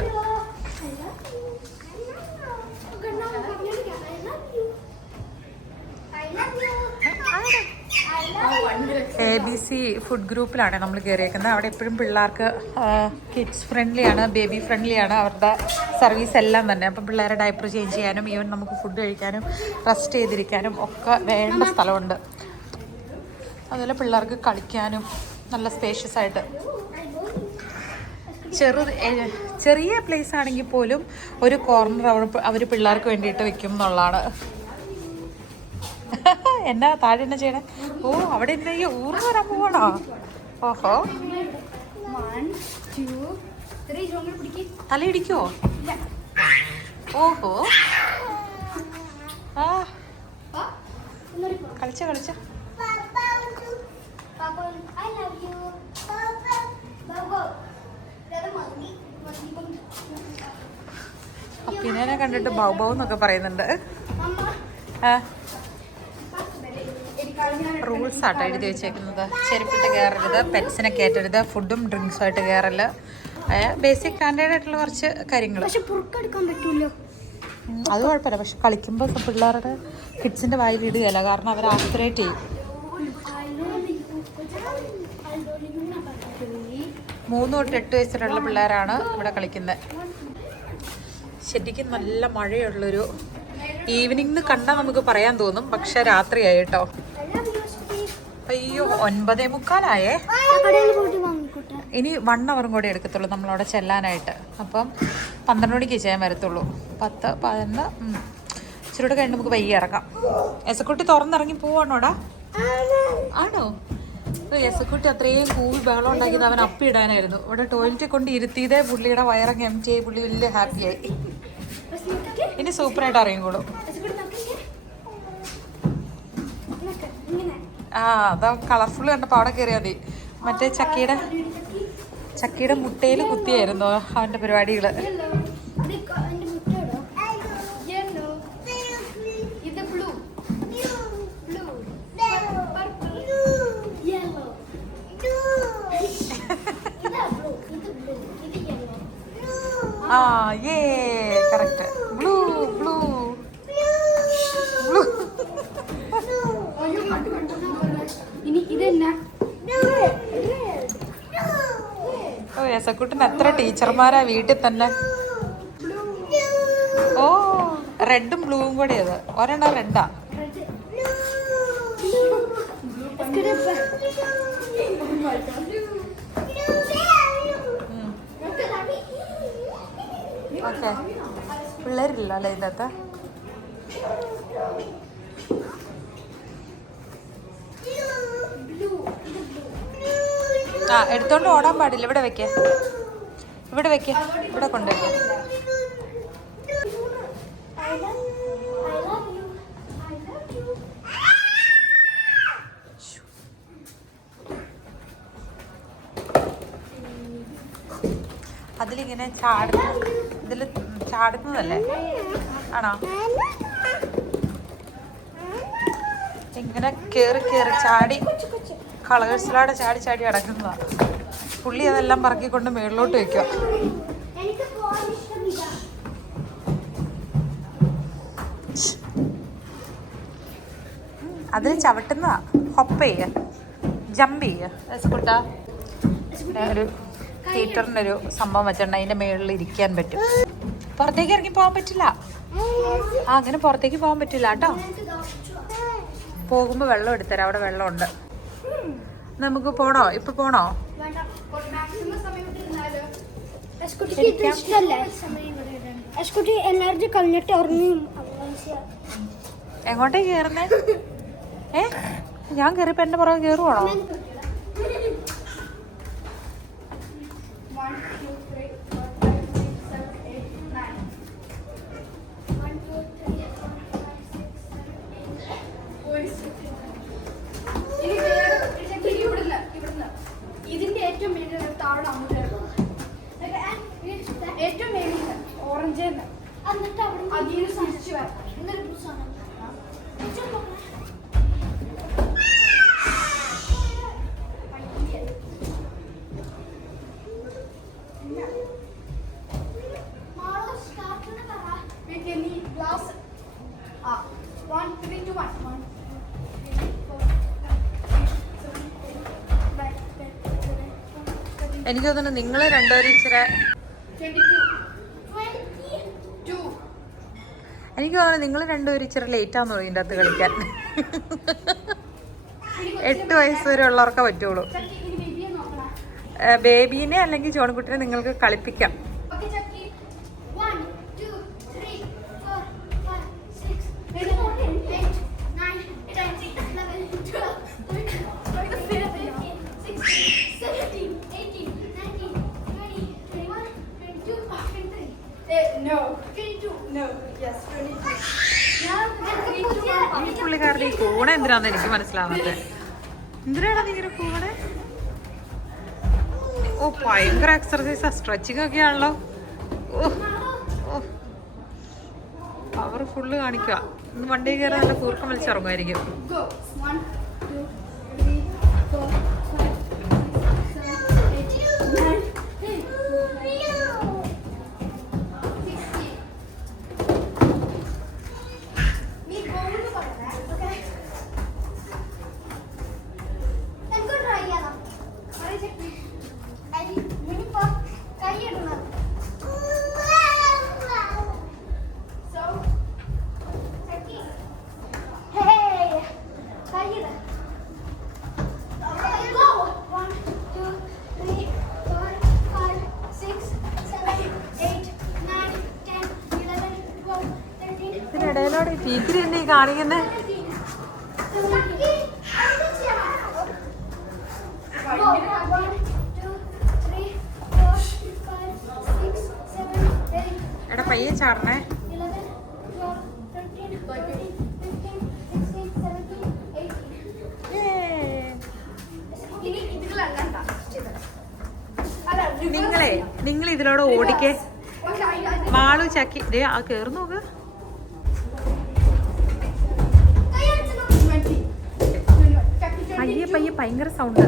ABC ഫുഡ് ഗ്രൂപ്പിലാണ് നമ്മൾ കയറിയേക്കുന്നത്. അവിടെ എപ്പോഴും പിള്ളേർക്ക് കിഡ്സ് ഫ്രണ്ട്ലിയാണ്, ബേബി ഫ്രണ്ട്ലിയാണ്. അവരുടെ സർവീസ് എല്ലാം തന്നെ. അപ്പം പിള്ളേരെ ഡയപ്പർ ചേഞ്ച് ചെയ്യാനും ഈവൻ നമുക്ക് ഫുഡ് കഴിക്കാനും റെസ്റ്റ് ചെയ്തിരിക്കാനും ഒക്കെ വേണ്ട സ്ഥലമുണ്ട്. അതുപോലെ പിള്ളേർക്ക് കളിക്കാനും നല്ല സ്പേഷ്യസ് ആയിട്ട് ചെറിയ പ്ലേസ് ആണെങ്കിൽ പോലും ഒരു കോർണർ അവർ പിള്ളേർക്ക് വേണ്ടിയിട്ട് വെക്കും എന്നുള്ളതാണ്. എന്നാ താഴെ എന്നാ ചെയ്യണേ? ഓ അവിടെ എന്നാ ഈ ഊർന്ന് വരാൻ പോവാണോ? ഓഹോ, തലയിടിക്കുവോ? ഓഹോ, ആ കളിച്ച അപ്പിനെ കണ്ടിട്ട് ബൗ എന്നൊക്കെ പറയുന്നുണ്ട്. റൂൾസ് ആട്ടോ എഴുതി വെച്ചേക്കുന്നത്. ചെരുപ്പിട്ട് കയറരുത്, പെറ്റ്സിനെ കയറ്റരുത്, ഫുഡും ഡ്രിങ്ക്സും ആയിട്ട് കയറല്, ബേസിക് സ്റ്റാൻഡേർഡ് ആയിട്ടുള്ള കുറച്ച് കാര്യങ്ങൾ. അത് കുഴപ്പമില്ല. പക്ഷെ കളിക്കുമ്പോൾ പിള്ളേരുടെ കിഡ്സിന്റെ വായിൽ ഇടുകയല്ല, കാരണം അവർ ആസ്പിറേറ്റ് ചെയ്യും. 3 തൊട്ട് 8 വയസ്സിലുള്ള പിള്ളേരാണ് ഇവിടെ കളിക്കുന്നത്. ശരിക്കും നല്ല മഴയുള്ളൊരു ഈവനിങ് കണ്ടാൽ നമുക്ക് പറയാൻ തോന്നും, പക്ഷെ രാത്രിയായി കേട്ടോ. അയ്യോ 9:45. ഇനി 1 hour കൂടെ എടുക്കത്തുള്ളൂ നമ്മളവിടെ ചെല്ലാനായിട്ട്. അപ്പം 12 മണിക്ക് ചെയ്യാൻ വരത്തുള്ളൂ. 10, 11 ഇച്ചിരൂടെ കഴിഞ്ഞ് നമുക്ക് വയ്യ ഇറങ്ങാം. യസക്കുട്ടി തുറന്നിറങ്ങി പോവാണോടാ? ആണോ? യസക്കുട്ടി അത്രയും കൂവി ബഹളം ഉണ്ടാക്കിയത് അവൻ അപ്പിടാനായിരുന്നു. ഇവിടെ ടോയ്ലറ്റിൽ കൊണ്ട് ഇരുത്തിയതേ പുള്ളിയുടെ വയറങ്ങ് എം ടി ആയി. പുള്ളി വലിയ ഹാപ്പിയായി. ഇനി സൂപ്പറായിട്ട് അറിയുമ്പോളും അതാ കളർഫുൾ കണ്ടപ്പോൾ അവിടെ കയറിയാൽ മതി. മറ്റേ ചക്കയുടെ മുട്ടയിൽ കുത്തിയായിരുന്നു അവൻ്റെ പരിപാടികൾ. കറക്റ്റ്. Blue blue blue. ഓ യസക്കുട്ടിന് എത്ര ടീച്ചർമാരാ വീട്ടിൽ തന്നെ. ഓ റെഡും ബ്ലൂവും കൂടെ അത്. ഒരെണ്ണം റെഡാ. ഓക്കെ, പിള്ളേരില്ല അല്ലേ ഇതിനകത്ത്? എടുത്തോണ്ട് ഓടാൻ പാടില്ല. ഇവിടെ വെക്കേ, ഇവിടെ കൊണ്ടുവയ്ക്ക. അതിലിങ്ങനെ ഇതിൽ ചാടുന്നതല്ലേ? ആണോ? ഇങ്ങനെ കേറി ചാടി കളേഴ്സിലൂടെ ചാടി അടക്കുന്നതാണ്. പുള്ളി അതെല്ലാം പറക്കിക്കൊണ്ട് മേളിലോട്ട് വെക്കുക. അതിൽ ചവിട്ടുന്നതാ. ഹൊപ്പ് ചെയ്യുക, ജമ്പ് ചെയ്യുക. ഒരു തിയേറ്ററിൻ്റെ ഒരു സംഭവം വെച്ചിട്ടുണ്ട്. അതിൻ്റെ മേളിൽ ഇരിക്കാൻ പറ്റും. പുറത്തേക്ക് ഇറങ്ങി പോകാൻ പറ്റില്ല. അങ്ങനെ പുറത്തേക്ക് പോകാൻ പറ്റില്ല കേട്ടോ. പോകുമ്പോൾ വെള്ളം എടുത്തരാം. അവിടെ വെള്ളമുണ്ട്. നമുക്ക് പോണോ? ഇപ്പൊ പോണോ? എനർജി കളഞ്ഞിട്ട് എങ്ങോട്ടേ കേറുന്നേ? ഞാൻ കേറിയപ്പോ എന്റെ പുറകെ കേറുവാണോ? ഇതിന്റെ ഏറ്റവും മേലിൽ താഴെ ഏറ്റവും മേലിൽ ഓറഞ്ച് അതിന് സൂക്ഷിച്ചു വരാം. എനിക്ക് തോന്നുന്നു നിങ്ങൾ രണ്ടുപേരും ഇച്ചിരി എനിക്ക് തോന്നുന്നു നിങ്ങൾ രണ്ടുപേരും ഇച്ചിരി ലേറ്റാന്ന് തോന്നി ഇതിൻ്റെ അകത്ത് കളിക്കാൻ. 8 വയസ്സ് വരെ ഉള്ളവർക്കേ പറ്റുള്ളൂ. ബേബീനെ അല്ലെങ്കിൽ ജോണിക്കുട്ടിനെ നിങ്ങൾക്ക് കളിപ്പിക്കാം. ഈ പുള്ളിക്കാരുടെ ഈ കൂടെ എന്തിനാന്ന് എനിക്ക് മനസ്സിലാവാത്തത്. എന്തിനാണ് നീങ്ങനെ കൂടെ? ഓ ഭയങ്കര എക്സർസൈസാ, സ്ട്രെച്ചിങ് ഒക്കെ ആണല്ലോ. അവർ ഫുള്ള് കാണിക്കുക. ഇന്ന് വണ്ടി കയറാൻ നല്ല കൂർക്കം വലിച്ചിറങ്ങുമായിരിക്കും. ഇതിനിടയിലോടെ ടീച്ചർ എന്നെ കാണിക്കുന്നേ. എടാ പയ്യെ ചാടണേ. നിങ്ങൾ ഇതിലൂടെ ഓടിക്കേ. മാളു ചക്കി ദേ ആ കേറി നോക്ക്. പയ്യെ പയ്യെ ഭയങ്കര സൗണ്ട്.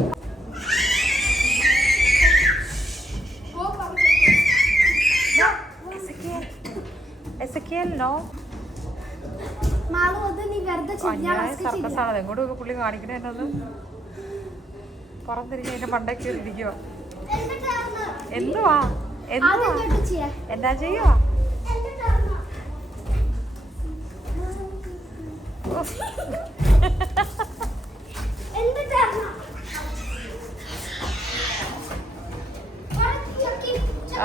സർക്കസ് ആണ് എങ്ങോട്ടൊക്കെ പുള്ളി കാണിക്കണേ. എന്നത് പുറത്തിരിഞ്ഞ് അതിന്റെ മണ്ടയ്ക്ക് ഇരിക്കുവോ? എന്തുവാ എന്താ ചെയ്യുവാ?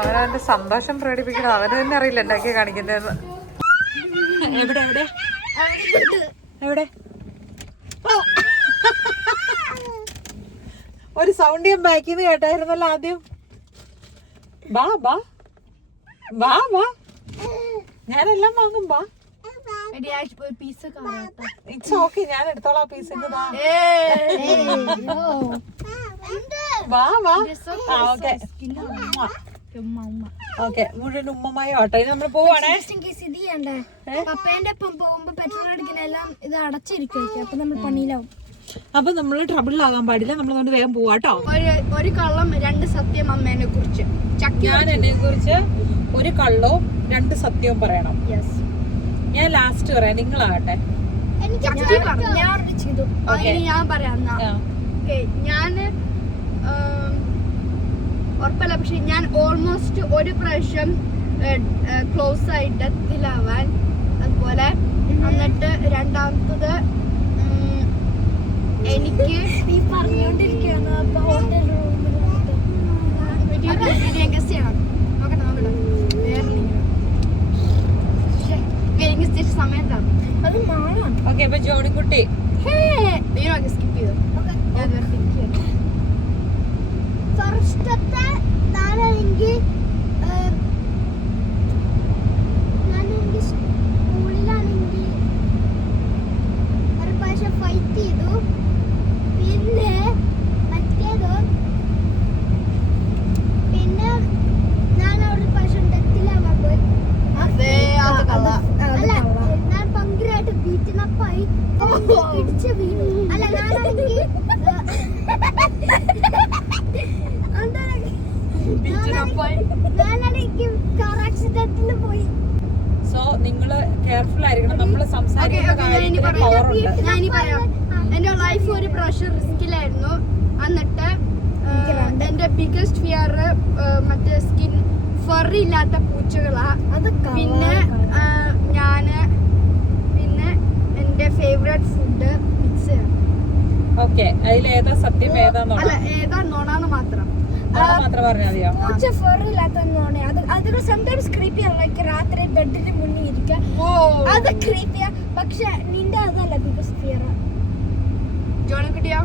അവനവന്റെ സന്തോഷം പ്രകടിപ്പിക്കണം. അവന് തന്നെ അറിയില്ല ഉണ്ടാക്കി കാണിക്കുന്നതെന്ന്. എവിടെ എവിടെ എവിടെ? ഒരു സൗണ്ട് ഞാൻ ബാക്കിൽ നിന്ന് കേട്ടായിരുന്നല്ലോ ആദ്യം. ബാ ബാ ബാ ബാ ഞാനെല്ലാം വാങ്ങും. ബാ ഇറ്റ്സ് ഓക്കെ, ഞാൻ എടുത്തോളാം പീസ്. വാ വാ. ഓക്കെ ഓക്കെ, മുഴുവൻ ഉമ്മമായോ ആട്ടോ. ഇനി നമ്മൾ പോവാണേ. അപ്പൊ നമ്മള് ട്രബിളിലാകാൻ പാടില്ല. നമ്മൾ വേഗം പോവാട്ടോ. ഒരു കള്ളം 2 സത്യം അമ്മേനെ കുറിച്ച്. ഞാൻ എന്നെ കുറിച്ച് ഒരു കള്ളവും 2 സത്യവും പറയണം. ഞാൻ ലാസ്റ്റ് പറയാം, നിങ്ങളാകട്ടെ. ഞാൻ പറയാം. ഞാന് ഉറപ്പല്ല, പക്ഷെ ഞാൻ ഓൾമോസ്റ്റ് ഒരു പ്രാവശ്യം ക്ലോസ് ആയിട്ട് ഡെത്തിലാവാൻ. അതുപോലെ എന്നിട്ട് രണ്ടാമത്തത് എനിക്ക് സമയത്താണ്. അത് മാറാം. ഓക്കെ, അപ്പൊ ജോണിക്കുട്ടി സ്കിപ്പ് ചെയ്തു. ഫസ്റ്റത്തെ ഞാനാണെങ്കിൽ സ്കൂളിലാണെങ്കിൽ ഒരു പ്രാവശ്യം ഫൈറ്റ് ചെയ്തു. പിന്നെ മറ്റേത് പിന്നെ ഞാൻ ഒരു പ്രാവശ്യം ഡെത്തിലാവാൻ പോയി. അല്ല, ഞാൻ ഭയങ്കരമായിട്ട് ബീറ്റിനപ്പായി പിടിച്ച് വീണു. അല്ല, ഞാനാണെങ്കിൽ പോയി. സോ നിങ്ങള് കെയർഫുൾ ആയിരിക്കണം. നമ്മള് സംസാരിക്കുന്ന കാര്യത്തിന് പവറുണ്ട്. ഞാനീ പറയാം, എന്റെ ലൈഫ് ഒരു പ്രാവശ്യം റിസ്കിലായിരുന്നു. എന്നിട്ട് എന്റെ ബിഗസ്റ്റ് ഫിയർ മറ്റേ സ്കിൻ ഫർ ഇല്ലാത്ത പൂച്ചകളാ. പിന്നെ ഞാന് ഫേവറേറ്റ് ഫുഡ് പിസ്സയാണ്. ഓക്കെ, അതിലേതാ സത്യം ഏതാന്നോ അല്ല ഏതാ നോണാന്ന് മാത്രം. മാത്രം പറഞ്ഞാൽ മതിയോ? പൂച്ച ഫെറില്ലാത്തതാണ്. അത് സംടൈംസ് ക്രീപ്പിയാണ്. ലൈക്ക് രാത്രി ബെഡിന് മുന്നിൽ ഇരിക്കുക, അത് ക്രീപ്പിയാ. പക്ഷെ നിന്റെ അതല്ല ബിഗസ്റ്റ് ഫിയർ. ജോണി കിട്ടിയോ?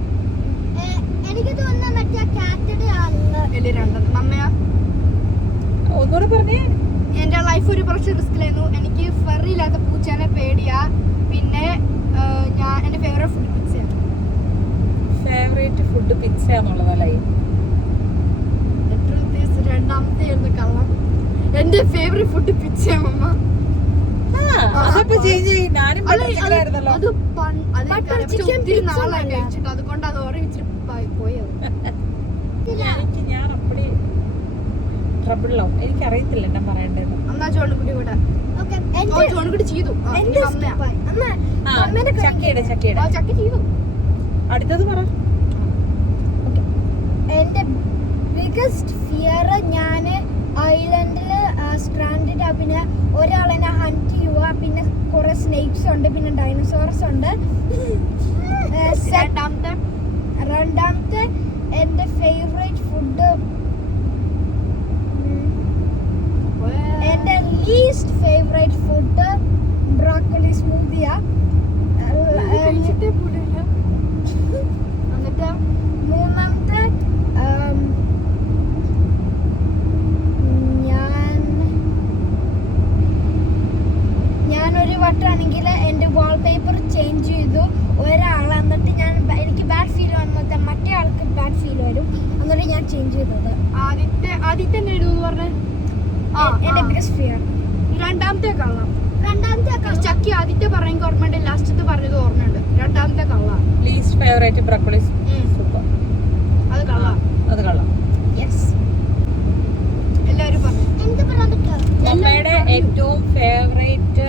എനിക്ക് തോന്നുന്ന മറ്റേ കാറ്റഡ് ആണല്ലോ. വലിയ രണ്ടെണ്ണം. മമ്മയാ? ഒന്നുകൂടെ പറഞ്ഞേ. എന്റെ ലൈഫ് ഒരു കുറച്ച് റിസ്കിലായിരുന്നു. എനിക്ക് ഫെറി ഇല്ലാത്ത പൂച്ചേനെ പേടിയാ. പിന്നെ ഞാൻ എന്റെ ഫേവറേറ്റ് ഫുഡ് പിസ്സയാണ്. ഫേവറേറ്റ് ഫുഡ് പിസ്സ എന്നുള്ളതല്ലേ? രണ്ടാമത്തെ ആയിരുന്നു കള്ളം. എന്റെ ഫേവറേറ്റ് ഫുഡ് പിസ്സയാണ് മമ്മ. അതപ്പോ ചേഞ്ച് ചെയ്യും. ഞാനും പഠിച്ചില്ലായിരുന്നല്ലോ. അത് ഒത്തിരി നാളായി കഴിച്ചിട്ട്, അതുകൊണ്ട് അത് ഓർമ്മിച്ചിട്ട് പോയത്. ഞാൻ അപ്പടി ട്രബിളോ എനിക്കറിയത്തില്ല എന്നാ പറയണ്ടത്. എന്നാ ജോണിക്കുട്ടി കൂടെ ജോണിക്കുട്ടി ചെയ്തു. ചക്കയുടെ ചക്ക ചെയ്തു. അടുത്തത് പറ. എന്റെ ബിഗസ്റ്റ് ഫിയർ, ഞാൻ ഐലൻഡില് സ്ട്രാൻഡഡ്. പിന്നെ ഒരാളെന്നെ ഹണ്ട് ചെയ്യുക, പിന്നെ കുറെ സ്നേക്സ് ഉണ്ട്, പിന്നെ ഡൈനോസോറസ് ഉണ്ട്. രണ്ടാമത്തെ എന്റെ ഫേവറേറ്റ് ഫുഡ്, എന്റെ ലീസ്റ്റ് ഫേവറേറ്റ് ഫുഡ് ബ്രോക്കോളി സ്മൂത്തിയാ. എന്നിട്ട് മൂന്നാമത്തെ ഞാനൊരു വട്ടാണെങ്കിൽ എൻ്റെ വാൾപേപ്പർ ചേഞ്ച് ചെയ്തു ഒരാൾ. എന്നിട്ട് എനിക്ക് ബാഡ് ഫീൽ വന്നിട്ട് മറ്റേ ആൾക്ക് ബാഡ് ഫീൽ വരും. എന്നിട്ട് ഞാൻ ചേഞ്ച് ചെയ്തത്. ആദ്യത്തെ പറഞ്ഞേ എന്റെ ബിഗസ്റ്റ് ഫിയർ. രണ്ടാമത്തെ കള്ളം. ചക്കി ആദ്യത്തെ പറഞ്ഞ ഓർമ്മയുണ്ട്, ലാസ്റ്റത്തെ പറഞ്ഞത് ഓർമ്മയുണ്ട്. രണ്ടാമത്തെ കള്ള. Least favourite broccoli soup. അത് കള്ള. അത് കള്ളം. യെസ്. എല്ലാവരും പറഞ്ഞു. മമ്മയുടെ ഏറ്റവും ഫേവറേറ്റ്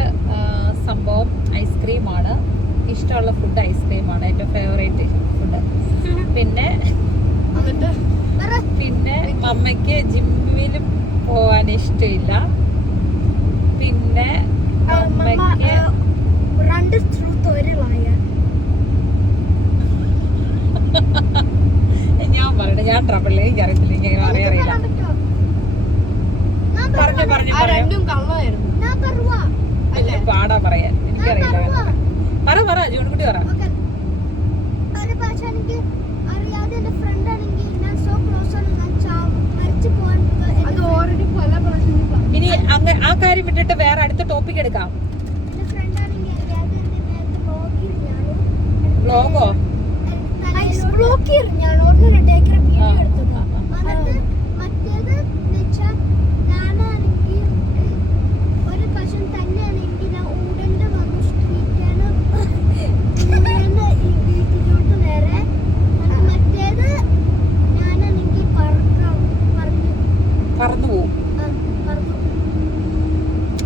സംഭവം ഐസ്ക്രീമാണ്. ഇഷ്ടമുള്ള ഫുഡ് ഐസ്ക്രീമാണ്. ഏറ്റവും ഫേവറേറ്റ് ഫുഡ്. പിന്നെ മമ്മയ്ക്ക് ജിമ്മിലും പോവാൻ ഇഷ്ടമില്ല. പിന്നെ മമ്മയ്ക്ക് രണ്ട് ട്രൂത്ത് ഒരു ലയർ. ഞാൻ പറയണേ, ഞാൻ ട്രബിളിൽ എനിക്കറിയത്തില്ല. ഇങ്ങനെ അറിയില്ല. പറഞ്ഞു രണ്ടും കള്ളമായിരുന്നു. വലിയ പാടാ പറയാൻ. എനിക്കറിയില്ല. പറ ജോൺകുട്ടി പറ. ഒരു പ്രാവശ്യം എനിക്ക് അറിയാതെ എന്റെ ഫ്രണ്ട് ആണെങ്കിൽ ഞാൻ സോ ക്ലോസ് ആണ്, ഞാൻ മരിച്ചു പോകാൻ. അത് ഓൾറെഡി പല പ്രാവശ്യം ഇനി ആ കാര്യം വിട്ടിട്ട് വേറെ അടുത്ത ടോപ്പിക് എടുക്കാം. എന്റെ ഫ്രണ്ട് ആണെങ്കിൽ അറിയാതെ എന്റെ നേരത്തെ വ്ലോഗോ ബ്ലോക്ക് ഞാൻ ഓർമ്മ ടേക്കർ വീഡിയോ എടുത്തത്. മറ്റേത് വെച്ചാൽ ഞാനാണെങ്കിൽ ഒരു പ്രാവശ്യം തന്നെയാണെങ്കിൽ ഞാൻ ഊടന്റെ വന്നു സ്ട്രീറ്റാണ് ഈ വീട്ടിലോട്ട് നേരെ. മറ്റേത് ഞാനാണെങ്കിൽ പറന്നു പോവും.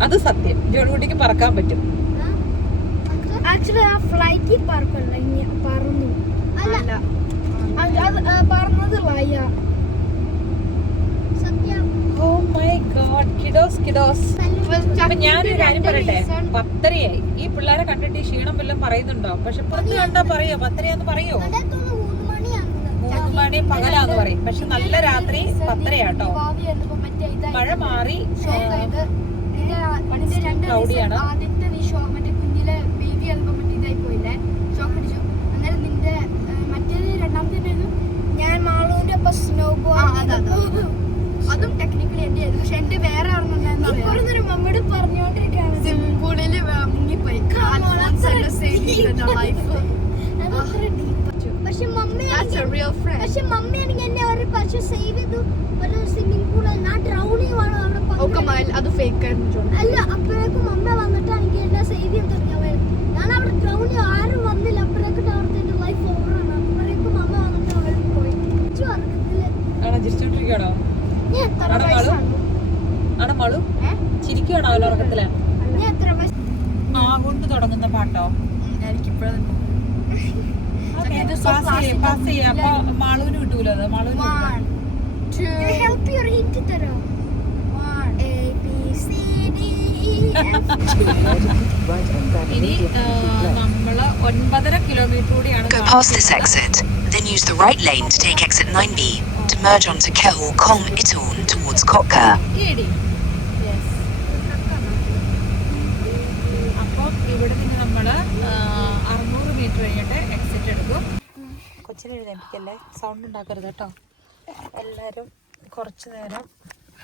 അത് സത്യം. ജോൺകുട്ടിക്ക് പറക്കാൻ പറ്റും. ആക്ച്വലി ആ ഫ്ലൈറ്റിൽ പറക്കല്ല, പറന്നു. അല്ല പറഞ്ഞത് ലയ. സത്യം. Oh my god. കിഡോസ്. അപ്പൊ ഞാനൊരു കാര്യം പറയട്ടെ. 10:30 ഈ പിള്ളേരെ കണ്ടിട്ട് ഈ ക്ഷീണം വല്ലതും പറയുന്നുണ്ടോ? പക്ഷെ പുറത്ത് കണ്ടാ പറയോ 10:30 പറയോ? 3 മണി പകലാന്ന് പറയും. പക്ഷെ നല്ല രാത്രി 10:30 ആട്ടോ. മഴ മാറി ക്ലൗഡിയാണ്. ആദ്യത്തെ നീ ഷോ മറ്റേ കുഞ്ഞിലെ ബേബി ആകുമ്പോ മറ്റേ ഇതായി പോയില്ലേ, ഷോക്ക് അടിച്ചു. അന്നേരം നിന്റെ മറ്റേത് രണ്ടാമത്തെ ഞാൻ മാളൂന്റെ ഒപ്പം സ്നോ ബോൾ. അതും ടെക്നിക്കലി എന്റെ ആയിരുന്നു. പക്ഷെ എന്റെ വേറെ ഇപ്പോഴൊരു മമ്മിയോട് പറഞ്ഞോണ്ടിരിക്കുകയാണ്. സ്വിമ്മിംഗ് പൂളില് മുങ്ങിപ്പോയി. പക്ഷെ മമ്മിയാണെങ്കിൽ എന്നെ ഒരു പ്രാവശ്യം സേവ് ചെയ്തു. ഒരു സ്വിമ്മിംഗ് പൂളിൽ ഞാൻ ഡ്രൗണിയുമാണ് അവിടെ. അത് ഫേക്ക് ആയിരുന്നു. അല്ല, അപ്പോഴേക്കും മമ്മ വന്നിട്ട് എനിക്ക് എന്നെ സേവ് ചെയ്യാൻ തുടങ്ങിയ. ഞാൻ അവിടെ ഡ്രൗണി ആരും വന്നില്ല. അപ്പോഴേക്കും അവർക്ക് എന്റെ ലൈഫ് ഓവറാണ്. അപ്പോഴേക്കും മമ്മ വന്നിട്ട് അവിടെ പോയി ചിരിച്ചോണ്ടിരിക്കണോ? ആണോ മാളു? ചിരിക്കണോ അവൻ ഉറക്കത്തില്? ആ കൊണ്ട് തുടങ്ങുന്ന പാട്ടോ എനിക്കിപ്പോഴും അപ്പൊ മാളുവിന് കിട്ടൂലോ. അത് മാളുവിന് ഹെൽപ്പ് യുവർ ഹിറ്റ് തരോ? A B C D E ഇനി നമ്മള് 9.5 കിലോമീറ്റർ കൂടിയാണ്. Go past this exit, then use the right lane to take exit 9B to merge onto Kehul Kong Itaun towards Kotka. അപ്പം ഇവിടെ നിന്ന് നമ്മള് 600 മീറ്റർ കഴിഞ്ഞിട്ട് exit എടുക്കും. കൊച്ചിനെ എഴുന്നേൽപ്പിക്കല്ലേ, സൗണ്ട് ഉണ്ടാക്കരുത് കേട്ടോ. എല്ലാവരും കുറച്ച് നേരം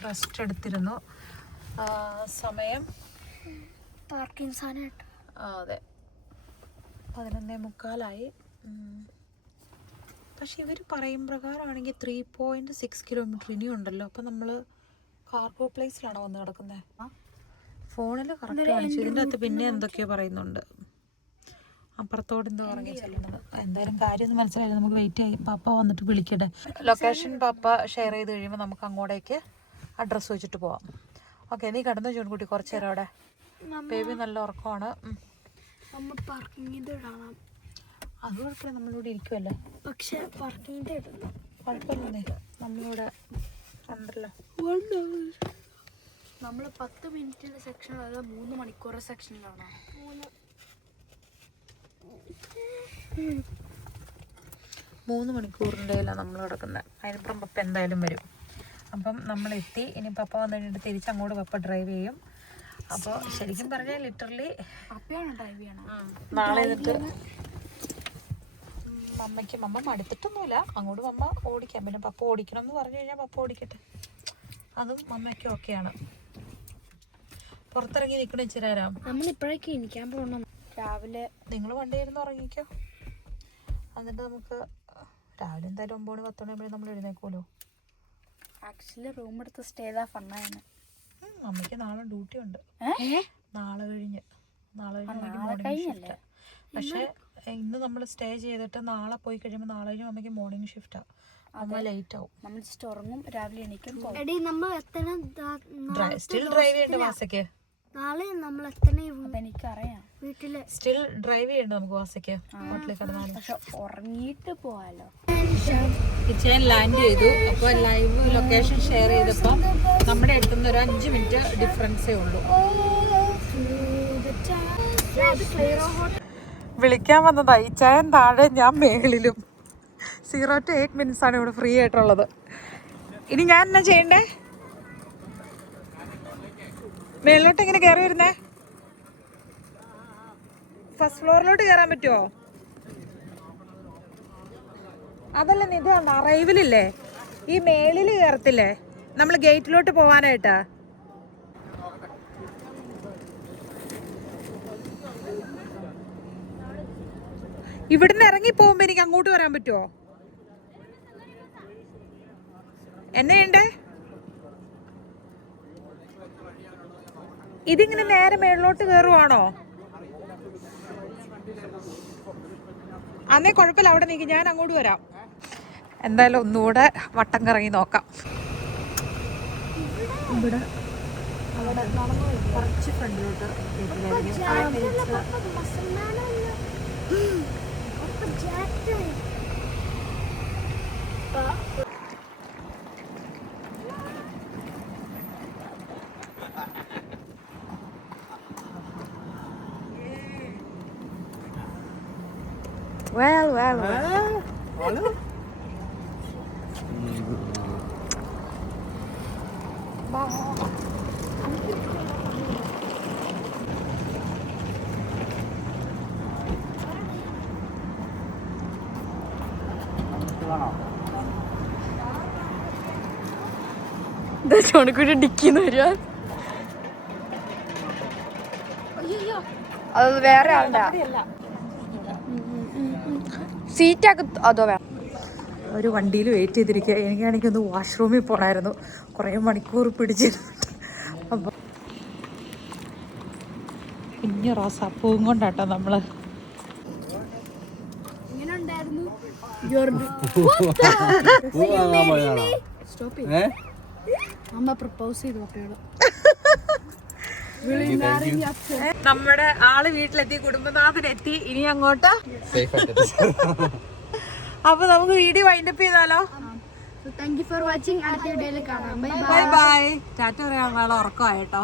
റെസ്റ്റ് എടുത്തിരുന്നു. സമയം പാർക്കിംഗ് സാധനം. അതെ 11:45. പക്ഷെ ഇവർ പറയും പ്രകാരമാണെങ്കിൽ 3.6 കിലോമീറ്റർ ഇനിയും ഉണ്ടല്ലോ. അപ്പം നമ്മൾ കാർഗോ പ്ലേസിലാണോ വന്ന് കിടക്കുന്നത്? ഫോണിൽ കറക്റ്റ് കാണിച്ചു. ഇതിൻ്റെ അകത്ത് പിന്നെ എന്തൊക്കെയോ പറയുന്നുണ്ട്. അപ്പുറത്തോട് എന്തോ ഇറങ്ങി ചെല്ലണത്. എന്തായാലും കാര്യമൊന്നും മനസ്സിലായില്ല. നമുക്ക് വെയിറ്റ് ചെയ്യാം. പപ്പ വന്നിട്ട് വിളിക്കട്ടെ. ലൊക്കേഷൻ പപ്പ ഷെയർ ചെയ്ത് കഴിയുമ്പോൾ നമുക്ക് അങ്ങോട്ടേക്ക് അഡ്രസ്സ് വെച്ചിട്ട് പോവാം. ഓക്കെ, നീ കിടന്നു ചൂൺകുട്ടി കുറച്ച് നേരം അവിടെ. ബേബി നല്ല ഉറക്കമാണ്. അത് കുഴപ്പമില്ല, നമ്മളിവിടെ ഇരിക്കുമല്ലോ. പക്ഷെ പാർക്കിങ്ങിന്റെ കുഴപ്പമില്ലേ, നമ്മളിവിടെ ഉണ്ടല്ലോ. നമ്മൾ 10 മിനിറ്റിന്റെ സെക്ഷൻ അതായത് 3 മണിക്കൂർ സെക്ഷനിലാണ്. 3 മണിക്കൂറിൻ്റെ നമ്മൾ കിടക്കുന്നത്. അതിനിപ്പുറം പപ്പ എന്തായാലും വരും. അപ്പം നമ്മളെത്തി. ഇനി പപ്പ വന്നു കഴിഞ്ഞിട്ട് തിരിച്ച് അങ്ങോട്ട് പപ്പ ഡ്രൈവ് ചെയ്യും. അപ്പോൾ ശരിക്കും പറഞ്ഞാൽ ലിറ്ററലി പപ്പയാണ് ഡ്രൈവ് ചെയ്യണം. നാളെ എന്നിട്ട് മമ്മയ്ക്ക് മമ്മ മടുത്തിട്ടൊന്നുമില്ല. അങ്ങോട്ട് മമ്മ ഓടിക്കാം. പിന്നെ പപ്പ ഓടിക്കണം എന്ന് പറഞ്ഞു കഴിഞ്ഞാൽ പപ്പ ഓടിക്കട്ടെ, അതും മമ്മയ്ക്ക് ഓക്കെയാണ്. പുറത്തിറങ്ങി നിൽക്കണ ഇച്ചിരാരാം. നമ്മളിപ്പോഴേക്ക് എനിക്കാൻ പോകണം. രാവിലെ നിങ്ങൾ വണ്ടി ഇരുന്ന് ഉറങ്ങിക്കോ. എന്നിട്ട് നമുക്ക് രാവിലെ എന്തായാലും 9 മണി 10 മണി നമ്മൾ എഴുന്നേക്കുമല്ലോ. ആക്ച്വലി റൂം എടുത്ത് സ്റ്റേ ചെയ്താ ഫണ്ണായിരുന്നു. അമ്മയ്ക്ക് നാളെ ഡ്യൂട്ടി ഉണ്ട്. നാളെ കഴിഞ്ഞ് പക്ഷെ ഇന്ന് നമ്മൾ സ്റ്റേ ചെയ്തിട്ട് നാളെ പോയി കഴിയുമ്പോൾ നാളെ കഴിഞ്ഞ് അമ്മയ്ക്ക് മോർണിംഗ് ഷിഫ്റ്റാണ്. അമ്മ ലേറ്റ് ആവും. നമ്മൾ ജസ്റ്റ് ഉറങ്ങും, രാവിലെ എണീക്കും. സ്റ്റിൽ ഡ്രൈവ് ചെയ്യേണ്ട വാസയ്ക്ക്. നാളെ നമ്മൾ എനിക്കറിയാം. വീട്ടില് സ്റ്റിൽ ഡ്രൈവ് ചെയ്യണ്ട നമുക്ക് വാസയ്ക്ക്. ഹോട്ടലിൽ കിടന്നാലും പക്ഷെ ഉറങ്ങിയിട്ട് പോവാലോ. കിച്ചൻ ലാൻഡ് ചെയ്തു. അപ്പോൾ ലൈവ് ലൊക്കേഷൻ ഷെയർ ചെയ്തപ്പോൾ നമ്മുടെ അടുത്തുനിന്ന് ഒരു 5 മിനിറ്റ് ഡിഫറൻസേ ഉള്ളൂ. വിളിക്കാൻ വന്നതാ. ഈ ചായൻ താഴെ, ഞാൻ മേളിലും. 0 to 8 minutes ആണ് ഇവിടെ ഫ്രീ ആയിട്ടുള്ളത്. ഇനി ഞാൻ എന്നാ ചെയ്യണ്ടേ? മേളിലോട്ട് എങ്ങനെ കയറി വരുന്നേ? ഫസ്റ്റ് ഫ്ലോറിലോട്ട് കയറാൻ പറ്റുമോ? അതല്ല, ഇത് അറൈവലില്ലേ, ഈ മേളിൽ കയറത്തില്ലേ നമ്മൾ ഗേറ്റിലോട്ട് പോവാനായിട്ടാ? ഇവിടുന്ന് ഇറങ്ങി പോകുമ്പോ എനിക്ക് അങ്ങോട്ട് വരാൻ പറ്റുമോ? എന്നെയുണ്ടേ ഇതിങ്ങനെ നേരെ മേളിലോട്ട് കയറുവാണോ? അന്നേ കുഴപ്പമില്ല, അവിടെ നിൽക്കും, ഞാൻ അങ്ങോട്ട് വരാം. എന്തായാലും ഒന്നുകൂടെ വട്ടം കറങ്ങി നോക്കാം. ഇവിടെ കുറച്ച് ഫ്രണ്ടിലോട്ട് well. ചോണിക്കൂടി ഡിക്കിന്ന് വരുവാ. അത് വേറെ ആളുടെ സീറ്റൊക്കെ അതോ വേറെ ഒരു വണ്ടിയിൽ വെയിറ്റ് ചെയ്തിരിക്കുക. എനിക്കാണെങ്കിൽ ഒന്ന് വാഷ്റൂമിൽ പോകണമായിരുന്നു. കുറേ മണിക്കൂർ പിടിച്ചിരുന്നിട്ട്. അപ്പോൾ കുഞ്ഞു റോസാപ്പൂവും കൊണ്ടാട്ടോ നമ്മൾ. അമ്മ പ്രപ്പോസ് ചെയ്തു പപ്പയോട്. നമ്മുടെ ആള് വീട്ടിലെത്തി, കുടുംബനാഥനെത്തി. ഇനി അങ്ങോട്ട് അപ്പൊ നമുക്ക് വീഡിയോ വൈൻഡപ്പ് ചെയ്താലോ? Thank you for watching. അടുത്ത വീഡിയോയിൽ കാണാം. Bye bye. ടാറ്റ പറയാൻ നാളെ ഉറക്കമായിട്ടോ.